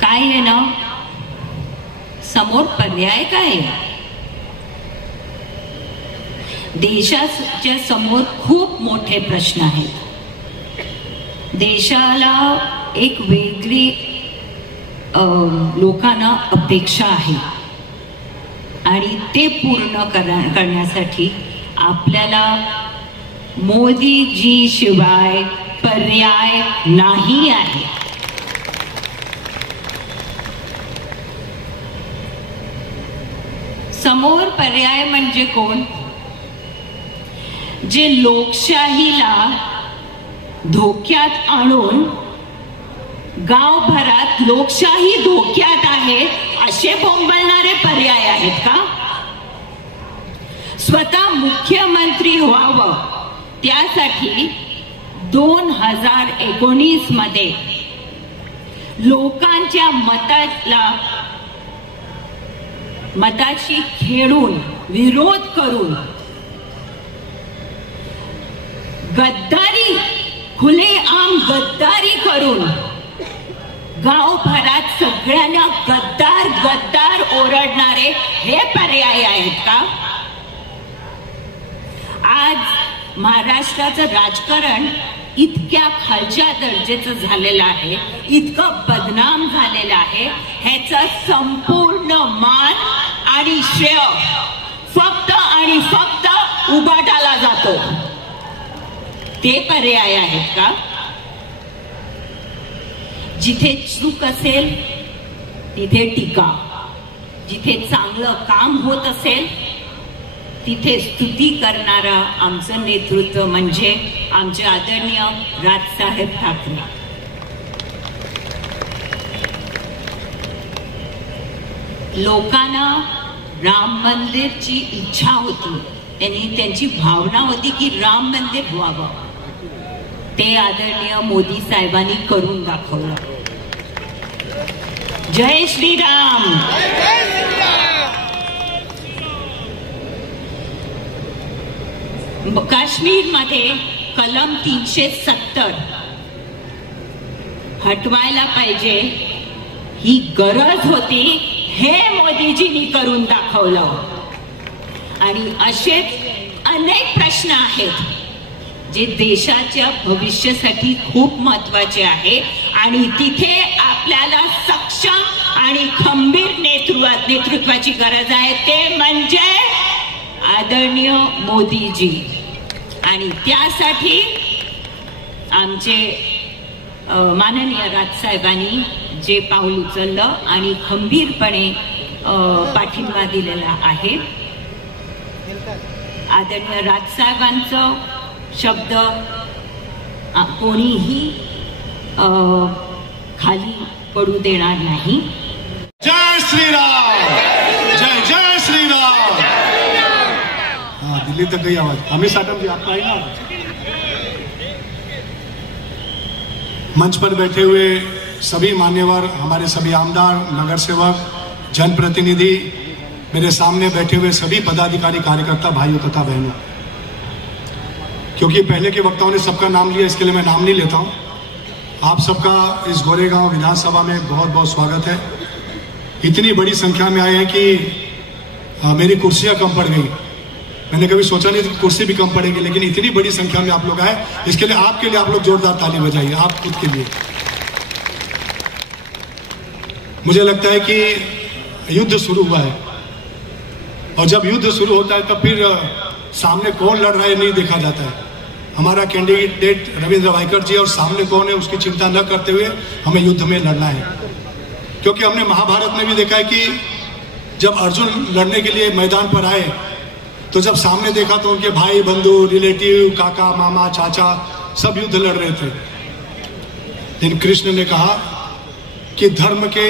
काय आहे ना, समोर पर्याय काय आहे? देशाच्या समोर खूप मोठे प्रश्न आहेत। देशाला एक वेगळी लोकांना अपेक्षा आहे आणि ते पूर्ण करण्यासाठी आपल्याला मोदीजी शिवाय पर्याय नाही आहे। समोर पर्याय म्हणजे कोण? जे लोकशाहीला धोक्यात आणून गावभरात लोकशाही धोक्यात आहे असे बोंबलणारे पर्याय आहेत का? स्वतः मुख्यमंत्री व्हावं त्यासाठी 2019 मध्ये लोकांच्या मताशी खेळून विरोध करून गद्दारी, खुलेआम गद्दारी करून गावभरात सगळ्यांना गद्दार गद्दार ओरडणारे हे पर्याय आहेत का? आज महाराष्ट्राचं राजकारण इतक्या खालच्या दर्जाचं झालेलं आहे, इतकं बदनाम झालेलं आहे, ह्याचा संपूर्ण मान आणि श्रेय फक्त आणि फक्त उबाटाला जातो। ते पर्याय आहेत का? जिथे चूक असेल तिथे टीका, जिथे चांगलं काम होत असेल तिथे स्तुती करणारा आमचं नेतृत्व म्हणजे आमचे आदरणीय राजसाहेब ठाकरे। लोकांना राम मंदिरची इच्छा होती, त्यांची भावना होती की राम मंदिर व्हावं, ते आदरणीय मोदी साहेबांनी करून दाखवलं। जय श्रीराम। काश्मीर मध्ये कलम 370 हटवायला पाहिजे ही गरज होती, हे मोदीजींनी करून दाखवलं। आणि असे अनेक प्रश्न आहेत जे देशाच्या भविष्यासाठी खूप महत्त्वाचे आहे आणि तिथे आपल्याला सक्षम आणि खंबीर नेतृत्वाची गरज आहे, ते म्हणजे आदरणीय मोदीजी। आणि त्यासाठी आमचे माननीय राजसाहेबांनी जे पाऊल उचललं आणि खंबीरपणे पाठिंबा दिलेला आहे। आदरणीय राजसाहेबांचं शब्द कोणीही खाली पडू देणार नाही। जय श्रीराम, जय जय श्रीराम। दिल्ली तक गई आवाज। अमित साटम जी आपका आई ना? मंच पर बैठे हुए सभी मान्यवर, हमारे सभी आमदार, नगर सेवक, जनप्रतिनिधि, मेरे सामने बैठे हुए सभी पदाधिकारी, कार्यकर्ता, भाइयों तथा बहनों, क्योंकि पहले के वक्ताओं ने सबका नाम लिया, इसके लिए मैं नाम नहीं लेता हूं। आप सबका इस गोरेगांव विधानसभा में बहुत बहुत स्वागत है। इतनी बड़ी संख्या में आए हैं कि मेरी कुर्सियां कम पड़ गई। मैंने कभी सोचा नहीं कि कुर्सी भी कम पड़ेगी, लेकिन इतनी बड़ी संख्या में आप लोग आए, इसके लिए आपके लिए आप लोग जोरदार ताली बजाइए, आप खुद के लिए। मुझे लगता है कि युद्ध शुरू हुआ है, और जब युद्ध शुरू होता है तब फिर सामने कौन लड़ रहा है नहीं देखा जाता है। हमारा कैंडिडेट रविंद्र वाइकर जी, और सामने कौन है उसकी चिंता न करते हुए हमें युद्ध में लड़ना है। क्योंकि हमने महाभारत में भी देखा है कि जब अर्जुन लड़ने के लिए मैदान पर आए तो जब सामने देखा तो उनके भाई बंधु, रिलेटिव, काका, मामा, चाचा सब युद्ध लड़ रहे थे। लेकिन कृष्ण ने कहा कि धर्म के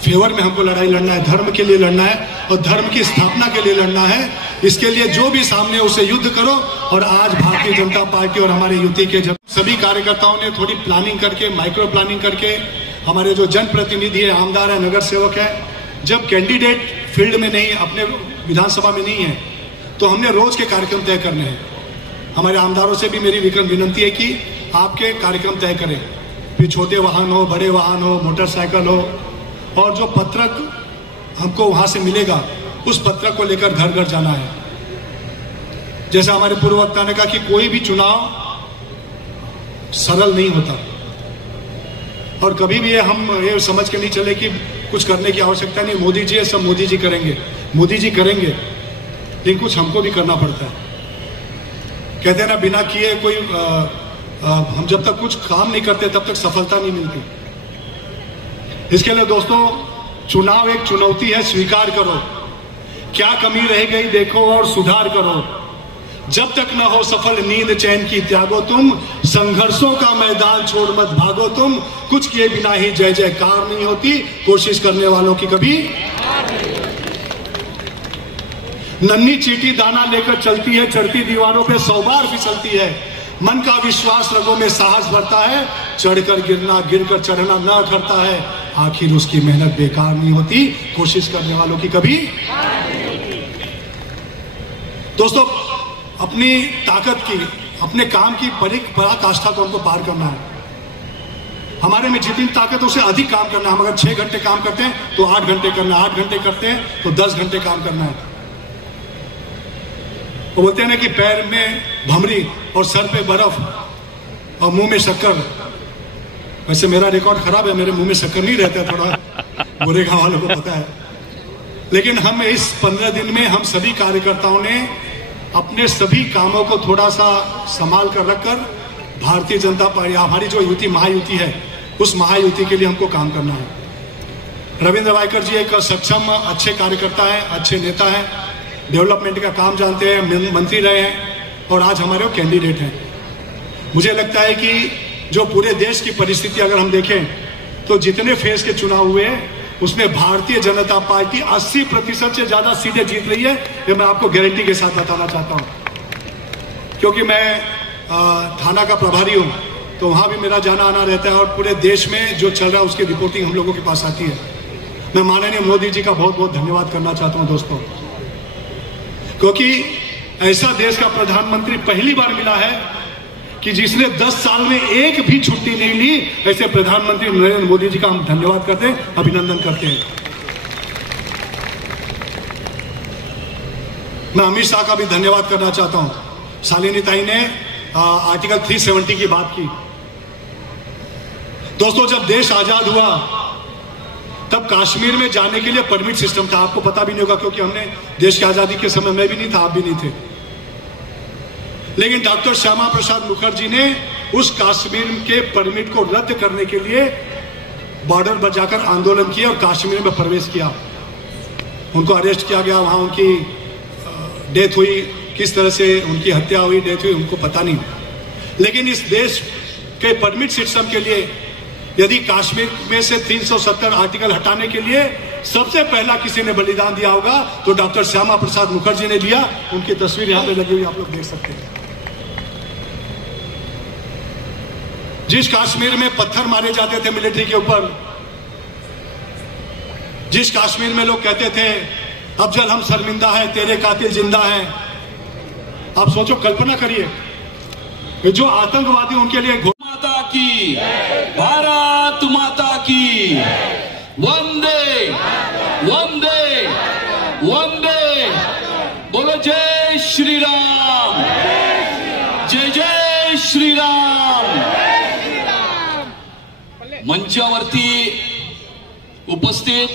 फेवर में हमको लड़ाई लड़ना है, धर्म के लिए लड़ना है, और धर्म की स्थापना के लिए लड़ना है। इसके लिए जो भी सामने उसे युद्ध करो। और आज भारतीय जनता पार्टी और हमारे युति के सभी कार्यकर्ताओं ने थोड़ी प्लानिंग करके, माइक्रो प्लानिंग करके, हमारे जो जनप्रतिनिधि है, आमदार है, नगर सेवक है, जब कैंडिडेट फील्ड में नहीं, अपने विधानसभा में नहीं है, तो हमने रोज के कार्यक्रम तय करने हैं। हमारे आमदारों से भी मेरी विनती है कि आपके कार्यक्रम तय करें, फिर छोटे वाहन हो, बड़े वाहन हो, मोटरसाइकिल हो, और जो पत्रक हमको वहां से मिलेगा उस पत्रक को लेकर घर घर जाना है। जैसा हमारे पूर्व वक्ता ने कहा कि कोई भी चुनाव सरल नहीं होता, और कभी भी हम ये समझ के नहीं चले कि कुछ करने की आवश्यकता नहीं, मोदी जी है, सब मोदी जी करेंगे, मोदी जी करेंगे, लेकिन कुछ हमको भी करना पड़ता है। कहते हैं ना, बिना किए कोई हम जब तक कुछ काम नहीं करते तब तक सफलता नहीं मिलती। इसके लिए दोस्तों, चुनाव एक चुनौती है, स्वीकार करो। क्या कमी रह गई देखो और सुधार करो। जब तक न हो सफल नींद चैन की त्यागो तुम, संघर्षों का मैदान छोड़ मत भागो तुम, कुछ किए बिना ही जय जयकार नहीं होती, कोशिश करने वालों की कभी। नन्ही चींटी दाना लेकर चलती है, चढ़ती दीवारों पे 100 बार फिसलती है, मन का विश्वास रगों में साहस भरता है, चढ़कर गिरना, गिरकर चढ़ना न करता है, आखिर उसकी मेहनत बेकार नहीं होती, कोशिश करने वालों की कभी। दोस्तों, अपनी ताकत की, अपने काम की पराकाष्ठा को हमको पार करना है। हमारे में जितनी ताकत उससे अधिक काम करना है। हम अगर 6 घंटे काम करते हैं तो 8 घंटे करना है, 8 घंटे करते हैं तो 10 घंटे काम करना है। वो बोलते हैं ना कि पैर में भमरी और सर पे बर्फ और मुंह में शक्कर। वैसे मेरा रिकॉर्ड खराब है, मेरे मुंह में शक्कर नहीं रहता, थोड़ा गोरेगांव वालों को पता है। लेकिन हम इस 15 दिन में हम सभी कार्यकर्ताओं ने अपने सभी कामों को थोड़ा सा संभाल कर रखकर भारतीय जनता पार्टी, हमारी जो युति महायुति है, उस महायुति के लिए हमको काम करना है। रविंद्र वाइकर जी एक सक्षम, अच्छे कार्यकर्ता है, अच्छे नेता है, डेवलपमेंट का काम जानते हैं, मंत्री रहे हैं और आज हमारे कैंडिडेट हैं। मुझे लगता है कि जो पूरे देश की परिस्थिति अगर हम देखें तो जितने फेज के चुनाव हुए उसमें भारतीय जनता पार्टी 80% से ज्यादा सीटें जीत रही है। ये मैं आपको गारंटी के साथ बताना चाहता हूं, क्योंकि मैं थाना का प्रभारी हूं, तो वहां भी मेरा जाना आना रहता है और पूरे देश में जो चल रहा है उसकी रिपोर्टिंग हम लोगों के पास आती है। मैं माननीय मोदी जी का बहुत बहुत धन्यवाद करना चाहता हूं दोस्तों, क्योंकि ऐसा देश का प्रधानमंत्री पहली बार मिला है कि जिसने 10 साल में एक भी छुट्टी नहीं ली। ऐसे प्रधानमंत्री नरेंद्र मोदी जी का हम धन्यवाद करते हैं, अभिनंदन करते हैं। मैं अमित शाह का भी धन्यवाद करना चाहता हूं। शालिनी ताई ने आर्टिकल 370 की बात की। दोस्तों, जब देश आजाद हुआ तब कश्मीर में जाने के लिए परमिट सिस्टम था। आपको पता भी नहीं होगा, क्योंकि हमने देश की आजादी के समय में भी नहीं था, आप भी नहीं थे। लेकिन डॉक्टर श्यामा प्रसाद मुखर्जी ने उस कश्मीर के परमिट को रद्द करने के लिए बॉर्डर पर जाकर आंदोलन किया और कश्मीर में प्रवेश किया। उनको अरेस्ट किया गया, वहां उनकी डेथ हुई, किस तरह से उनकी हत्या हुई, डेथ हुई, उनको पता नहीं। लेकिन इस देश के परमिट सिस्टम के लिए यदि कश्मीर में से 370 आर्टिकल हटाने के लिए सबसे पहला किसी ने बलिदान दिया होगा तो डॉक्टर श्यामा प्रसाद मुखर्जी ने दिया। उनकी तस्वीर यहां पे लगी हुई आप लोग देख सकते हैं। जिस कश्मीर में पत्थर मारे जाते थे मिलिट्री के ऊपर, जिस कश्मीर में लोग कहते थे अफजल हम शर्मिंदा है, तेरे कातिल जिंदा है, आप सोचो, कल्पना करिए जो आतंकवादी उनके लिए माता की, भारत माता की, वंदे वंदे वंदे, बोलो जय श्री राम, जय जय श्री राम। मंचावरती उपस्थित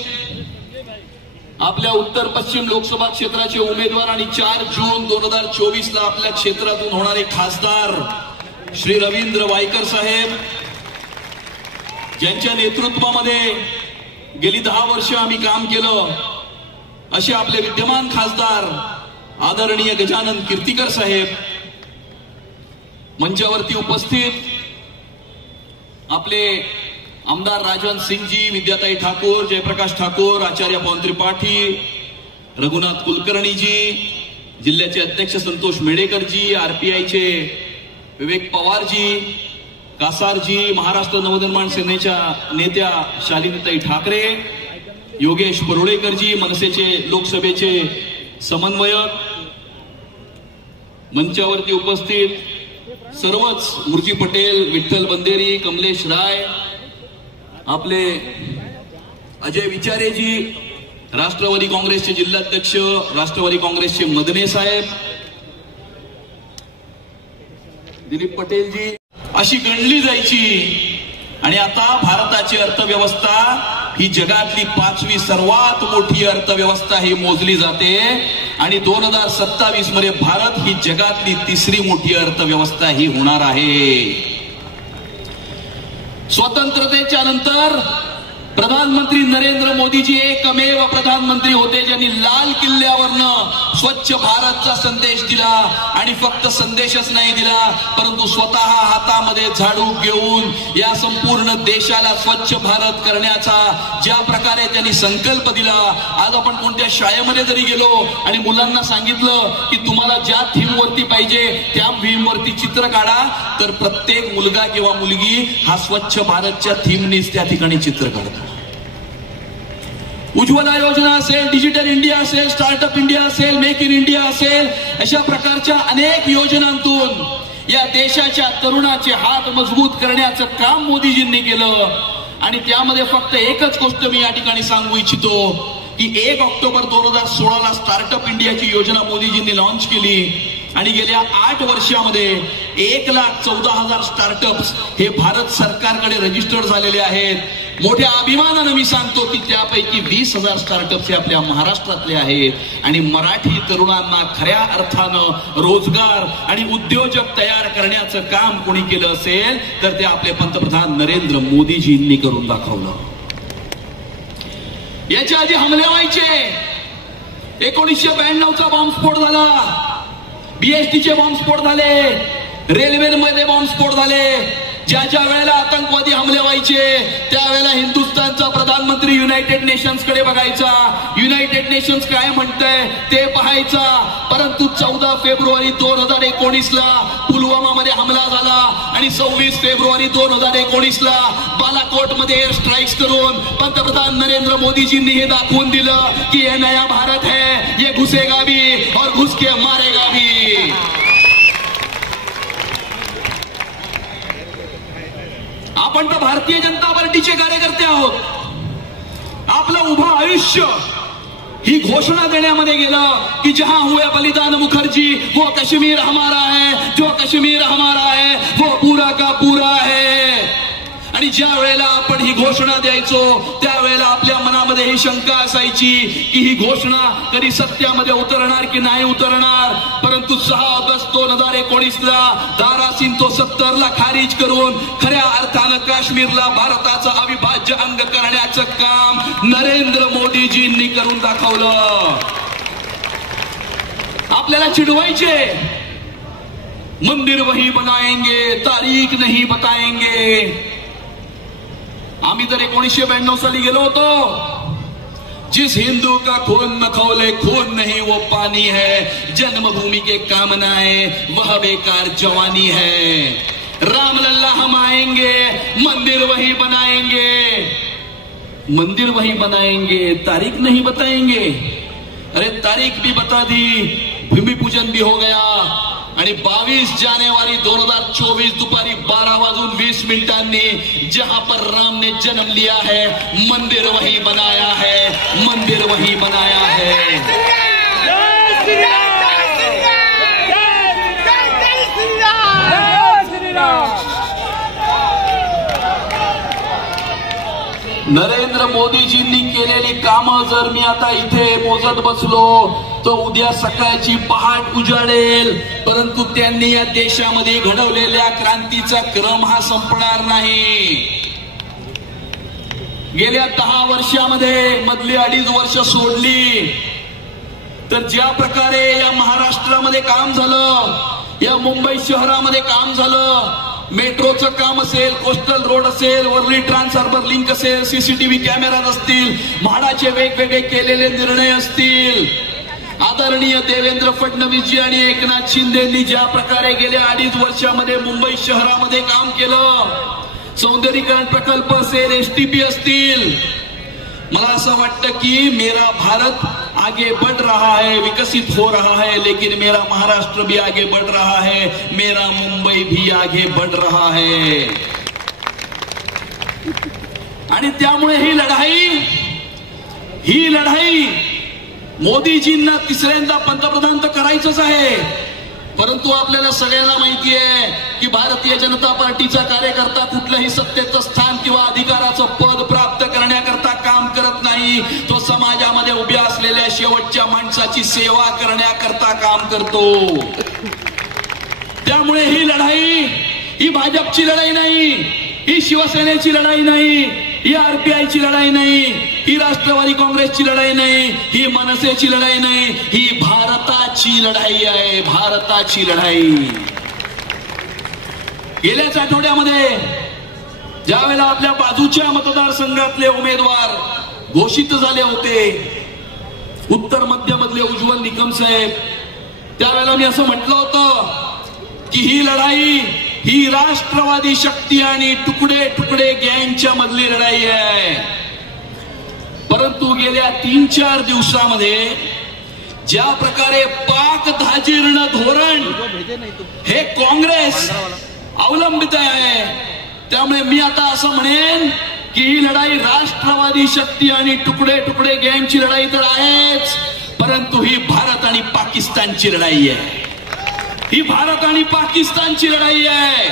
आपल्या उत्तर पश्चिम लोकसभा क्षेत्राचे उमेदवार आणि 4 जून 2024 ला आपल्या क्षेत्रातून होणारे खासदार श्री रवींद्र वायकर साहेब, ज्यांच्या नेतृत्वामध्ये गेली 10 वर्ष आम्ही काम केलं, असे आपले विद्यमान खासदार आदरणीय गजानन कीर्तिकर साहेब, मंचावरती उपस्थित आपले आमदार राजन सिंगजी, विद्याताई ठाकूर, जयप्रकाश ठाकूर, आचार्य पवन त्रिपाठी, रघुनाथ कुलकर्णीजी, जिल्ह्याचे अध्यक्ष संतोष मेडेकरजी, आरपीआयचे विवेक पवारजी, कासारजी, महाराष्ट्र नवनिर्माण सेनेच्या नेत्या शालिनीताई ठाकरे, योगेश परुळेकरजी, मनसेचे लोकसभेचे समन्वयक, मंचावरती उपस्थित सर्वच, मूर्ती पटेल, विठ्ठल बंदेरी, कमलेश राय, आपले अजय विचारेजी, राष्ट्रवादी काँग्रेसचे जिल्हाध्यक्ष, राष्ट्रवादी काँग्रेसचे मदने साहेब, दिलीप पटेलजी, अशी गणली जायची। आणि आता भारताची अर्थव्यवस्था ही जगातली 5वी सर्वात मोठी अर्थव्यवस्था ही मोजली जाते आणि 2027 मध्ये भारत ही जगातली 3री मोठी अर्थव्यवस्था ही होणार आहे। स्वतंत्रतेच्या नंतर प्रधानमंत्री नरेंद्र मोदीजी एकमेव प्रधानमंत्री होते ज्यांनी लाल किल्ल्यावरनं स्वच्छ भारतचा संदेश दिला आणि फक्त संदेशच नाही दिला परंतु स्वतः हातामध्ये झाडू घेऊन या संपूर्ण देशाला स्वच्छ भारत करण्याचा ज्या प्रकारे त्यांनी संकल्प दिला। आज आपण कोणत्या शाळेमध्ये जरी गेलो आणि मुलांना सांगितलं की तुम्हाला ज्या थीम वरती पाहिजे त्या थीम वरती चित्र काढा तर प्रत्येक मुलगा किंवा मुलगी हा स्वच्छ भारतच्या थीमनीच त्या ठिकाणी चित्र काढतो। उज्ज्वला योजना असेल, डिजिटल इंडिया असेल, स्टार्टअप इंडिया असेल, मेक इन इंडिया असेल, अशा प्रकारच्या अनेक योजनांतून या देशाच्या तरुणाचे हात मजबूत करण्याचं काम मोदीजींनी केलं। आणि त्यामध्ये फक्त एकच गोष्ट मी या ठिकाणी सांगू इच्छितो की 1 ऑक्टोबर 2016 ला स्टार्टअप इंडियाची योजना मोदीजींनी लॉन्च केली आणि गेल्या 8 वर्षामध्ये 1,14,000 स्टार्टअप्स हे भारत सरकारकडे रजिस्टर्ड झालेले आहेत। मोठ्या अभिमानाने मी सांगतो की त्यापैकी 20,000 स्टार्टअप्स हे आपल्या महाराष्ट्रातले आहेत आणि मराठी तरुणांना खऱ्या अर्थानं रोजगार आणि उद्योजक तयार करण्याचं काम कोणी केलं असेल तर ते आपले पंतप्रधान नरेंद्र मोदीजींनी करून दाखवलं। याच्या आधी हमले व्हायचे, 1992चा बॉम्बस्फोट झाला, बीएसटीचे बॉम्बस्फोट झाले, रेल्वेमध्ये बॉम्बस्फोट झाले। ज्या ज्या वेळेला आतंकवादी हमले व्हायचे त्यावेळेला हिंदुस्थानचा प्रधानमंत्री युनायटेड नेशन्स कडे बघायचा, युनायटेड नेशन्स काय म्हणतंय ते पाहायचा। परंतु 14 फेब्रुवारी 2019 ला पुलवामामध्ये हमला झाला आणि 26 फेब्रुवारी 2019 ला बालाकोटमध्ये एअर स्ट्राईक्स करून पंतप्रधान नरेंद्र मोदीजींनी हे दाखवून दिलं की ये नया भारत है, ये घुसेगा भी और घुस के मारेगा भी। आपण तर भारतीय जनता पार्टीचे कार्यकर्ते आहोत। आपलं उभं आयुष्य ही घोषणा देण्यामध्ये गेलं की जहां हुए बलिदान मुखर्जी वो कश्मीर हमारा है, जो कश्मीर हमारा है वो पूरा का पूरा है। आणि ज्या वेळेला आपण ही घोषणा द्यायचो त्यावेळेला आपल्या मनामध्ये ही शंका असायची की ही घोषणा कधी सत्यामध्ये उतरणार की नाही उतरणार। परंतु 6 ऑगस्ट 2019 ला धारा 370 ला खारिज करून खऱ्या अर्थानं काश्मीरला भारताचं अविभाज्य अंग करण्याचं काम नरेंद्र मोदीजींनी करून दाखवलं। आपल्याला चिडवायचे, मंदिर वही बनाएंगे, तारीख नहीं बताएंगे। आम्ही तर 1992 साली गेलो होतो, जिस हिंदू का खून न खौले खून नहीं वो पानी है, जन्मभूमि के कामनाएं वह बेकार जवानी है। रामलल्ला हम आएंगे, मंदिर वही बनाएंगे, मंदिर वही बनाएंगे, तारीख नहीं बताएंगे। अरे तारीख भी बता दी, भूमि पूजन भी हो गया आणि 22 जानेवारी 2024 दुपारी 12:20 जहां पर राम ने जन्म लिया है, मंदिर वही बनाया है, मंदिर वही बनाया है। नरेंद्र मोदीजींनी केलेली कामं जर मी आता इथे मोजत बसलो तो उद्या सकाळची पहाट उजाडेल, परंतु त्यांनी या देशामध्ये घडवलेल्या क्रांतीचा क्रम हा संपणार नाही। गेल्या 10 वर्षामध्ये मधली 2.5 वर्ष सोडली तर ज्या प्रकारे या महाराष्ट्रामध्ये काम झालं, या मुंबई शहरामध्ये काम झालं, मेट्रोचं काम असेल, कोस्टल रोड असेल, वर्ली ट्रान्स हार्बर लिंक असेल, सीसीटीव्ही कॅमेराज असतील, म्हाडाचे वेगवेगळे केलेले निर्णय असतील, आदरणीय देवेंद्र फडणवीसजी आणि एकनाथ शिंदेंनी ज्या प्रकारे गेल्या 2.5 वर्षामध्ये मुंबई शहरामध्ये काम केलं, सौंदर्यीकरण प्रकल्प असेल, एसटीपी असतील, मला असं वाटतं की मेरा भारत आगे बढ़ रहा है, विकसित हो रहा है, लेकिन मेरा महाराष्ट्र भी आगे बढ़ रहा है, मेरा मुंबई भी आगे बढ़ रहा है। आणि त्यामुळे ही लढाई मोदीजींना तिसऱ्यांदा पंतप्रधान तर करायचंच आहे, परंतु आपल्याला सगळ्यांना माहिती आहे की भारतीय जनता पार्टीचा कार्यकर्ता कुठलंही सत्तेचं स्थान किंवा अधिकाराचं पद प्राप्त करण्याकरता काम करत नाही, तो समाजामध्ये उभ्या असलेल्या शेवटच्या माणसाची सेवा करण्याकरता काम करतो। त्यामुळे ही लढाई ही भाजपची लढाई नाही, ही शिवसेनेची लढाई नाही, ही आरपीआयची लढाई नाही, ही राष्ट्रवादी काँग्रेसची लढाई नाही, ही मनसेची लढाई नाही, ही भारताची लढाई आहे, भारताची लढाई। गेल्याच आठवड्यामध्ये ज्यावेळेला आपल्या बाजूच्या मतदारसंघातले उमेदवार घोषित झाले होते, उत्तर मध्य मधले उज्ज्वल निकम साहेब, त्यावेळेला मी असं म्हटलं होतं की ही लढाई ही राष्ट्रवादी शक्ती आणि तुकडे तुकडे गँगच्या मधली लढाई आहे। परंतु गेल्या 3-4 दिवसामध्ये ज्या प्रकारे पाक धाजीर्ण धोरण हे काँग्रेस अवलंबित आहे, त्यामुळे मी आता असं म्हणेन की ही लढाई राष्ट्रवादी शक्ती आणि तुकडे तुकडे गँगची लढाई तर आहेच, परंतु ही भारत आणि पाकिस्तानची लढाई आहे, ही भारत आणि पाकिस्तानची लढाई आहे।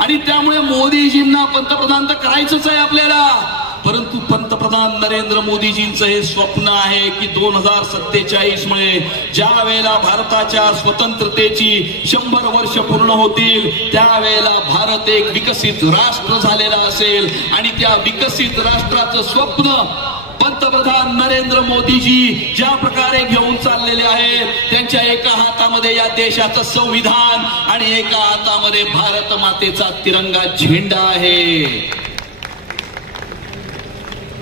आणि त्यामुळे मोदीजींना पंतप्रधान तर करायचंच आहे आपल्याला, परंतु पंतप्रधान नरेंद्र मोदीजींचं हे स्वप्न आहे की 2047 मध्ये ज्या वेळेला भारताच्या स्वतंत्रतेची 100 वर्ष पूर्ण होतील, त्यावेळेला भारत एक विकसित राष्ट्र झालेला असेल आणि त्या विकसित राष्ट्राचं स्वप्न पंतप्रधान नरेंद्र मोदीजी ज्या प्रकारे घेऊन चाललेले आहेत, त्यांच्या एका हातामध्ये या देशाचं संविधान आणि एका हातामध्ये भारत मातेचा तिरंगा झेंडा आहे।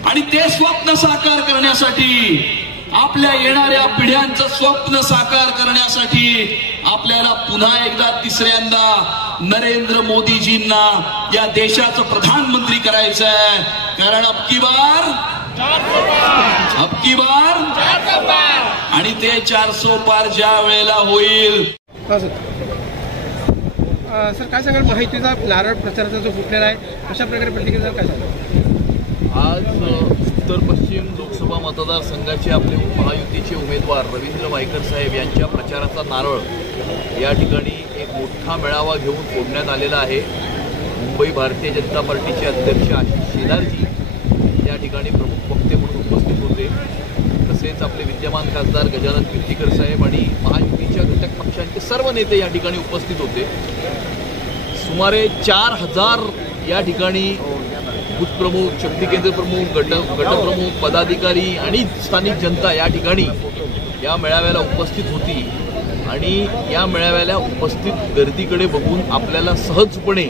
आणि ते स्वप्न साकार करण्यासाठी, आपल्या येणाऱ्या पिढ्यांचं स्वप्न साकार करण्यासाठी आपल्याला पुन्हा एकदा तिसऱ्यांदा नरेंद्र मोदीजींना या देशाचं प्रधानमंत्री करायचं आहे, कारण अबकी बार आणि ते 400 पार ज्या वेळेला होईल। सर काय सांगाल, माहितीचा नारळ प्रचाराचा जो फुटलेला आहे, अशा प्रकारे प्रतिक्रिया काय सांगाल? आज उत्तर पश्चिम लोकसभा मतदारसंघाचे आपले महायुतीचे उमेदवार रवींद्र वायकर साहेब यांच्या प्रचाराचा नारळ या ठिकाणी एक मोठा मेळावा घेऊन फोडण्यात आलेला आहे। मुंबई भारतीय जनता पार्टीचे अध्यक्ष आशिष शेलारजी या ठिकाणी प्रमुख वक्ते म्हणून उपस्थित होते, तसेच आपले विद्यमान खासदार गजानन कीर्तीकर साहेब आणि महायुतीच्या घटक पक्षांचे सर्व नेते या ठिकाणी उपस्थित होते। सुमारे 4000 या ठिकाणी बूथ प्रमुख, शक्ती केंद्र प्रमुख, गटप्रमुख, पदाधिकारी आणि स्थानिक जनता या ठिकाणी या मेळाव्याला उपस्थित होती आणि या मेळाव्याला उपस्थित गर्दीकडे बघून आपल्याला सहजपणे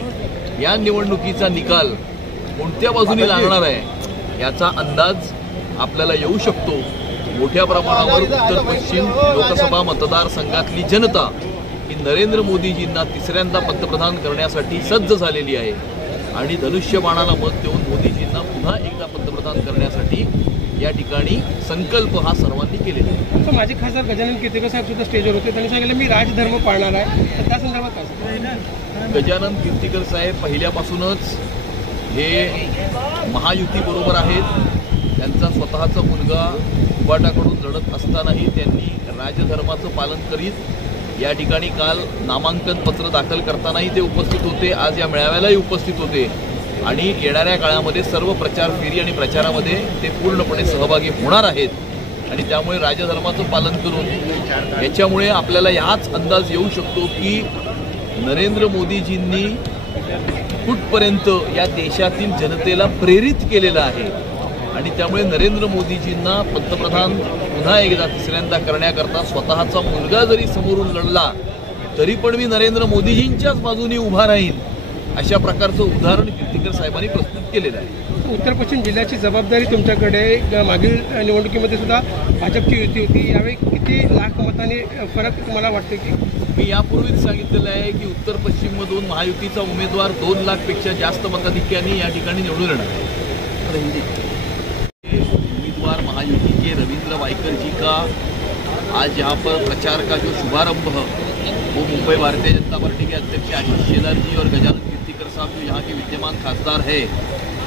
या निवडणुकीचा निकाल कोणत्या बाजूने लागणार आहे याचा अंदाज आपल्याला येऊ शकतो. मोठ्या प्रमाणावर उत्तर पश्चिम लोकसभा मतदारसंघातली जनता ही नरेंद्र मोदीजींना तिसऱ्यांदा पंतप्रधान करण्यासाठी सज्ज झालेली आहे आणि धनुष्यबाणाला मत देऊन मोदीजींना पुन्हा एकदा पंतप्रधान करण्यासाठी या ठिकाणी संकल्प हा सर्वांनी केलेला आहे. माजी खासदार गजानन कीर्तिकर साहेब सुद्धा स्टेजवर होते. त्यांनी सांगितलं मी राजधर्म पाळणार आहे. तर त्या संदर्भात काय? गजानन कीर्तिकर साहेब पहिल्यापासूनच हे महायुतीबरोबर आहेत. त्यांचा स्वतःचा मुलगा उबाटाकडून लढत असतानाही त्यांनी राजधर्माचं पालन करीत या ठिकाणी काल नामांकन पत्र दाखल करतानाही ते उपस्थित होते. आज या मेळाव्यालाही उपस्थित होते आणि येणाऱ्या काळामध्ये सर्व प्रचार फेरी आणि प्रचारामध्ये ते पूर्णपणे सहभागी होणार आहेत. आणि त्यामुळे राजधर्माचं पालन करून याच्यामुळे आपल्याला याच अंदाज येऊ शकतो की नरेंद्र मोदीजींनी कुठपर्यंत या देशातील जनतेला प्रेरित केलेलं आहे आणि त्यामुळे नरेंद्र मोदीजींना पंतप्रधान पुन्हा एकदा तिसऱ्यांदा करण्याकरता स्वतःचा मुलगा जरी समोरून लढला तरी पण मी नरेंद्र मोदीजींच्याच बाजूने उभा राहीन अशा प्रकारचं उदाहरण कीर्तिकर साहेबांनी प्रस्तुत केलेलं आहे. उत्तर पश्चिम जिल्ह्याची जबाबदारी तुमच्याकडे. मागील निवडणुकीमध्ये सुद्धा भाजपची युती होती. यावेळी किती लाख मतांनी फरक तुम्हाला वाटते? की मी यापूर्वीच सांगितलेलं आहे की उत्तर पश्चिममधून महायुतीचा उमेदवार 2 लाखपेक्षा जास्त मताधिक्याने या ठिकाणी निवडून येणार आहे. उम्मीदवार महायुति के रविंद्र वाइकर जी का आज यहाँ पर प्रचार का जो शुभारंभ वो मुंबई भारतीय जनता पार्टी के अध्यक्ष आशीष शेलार जी और गजानन कीर्तिकर साहब जो यहाँ के विद्यमान खासदार है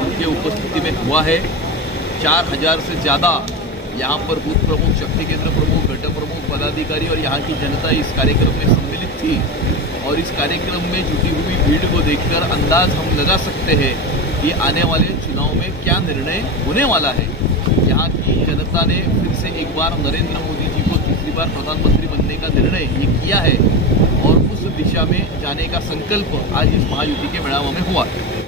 उनके उपस्थिति में हुआ है. 4000 से ज़्यादा यहाँ पर बूथ प्रमुख, शक्ति केंद्र प्रमुख, घटक प्रमुख, पदाधिकारी और यहाँ की जनता इस कार्यक्रम में सम्मिलित थी और इस कार्यक्रम में जुटी हुई भीड़ को देखकर अंदाज हम लगा सकते हैं कि आने वाले चुनाव में क्या निर्णय होने वाला है. यहाँ की जनता ने फिर से एक बार नरेंद्र मोदी जी को तीसरी बार प्रधानमंत्री बनने का निर्णय ये किया है और उस दिशा में जाने का संकल्प आज इस महायुति के मेळावा में हुआ है.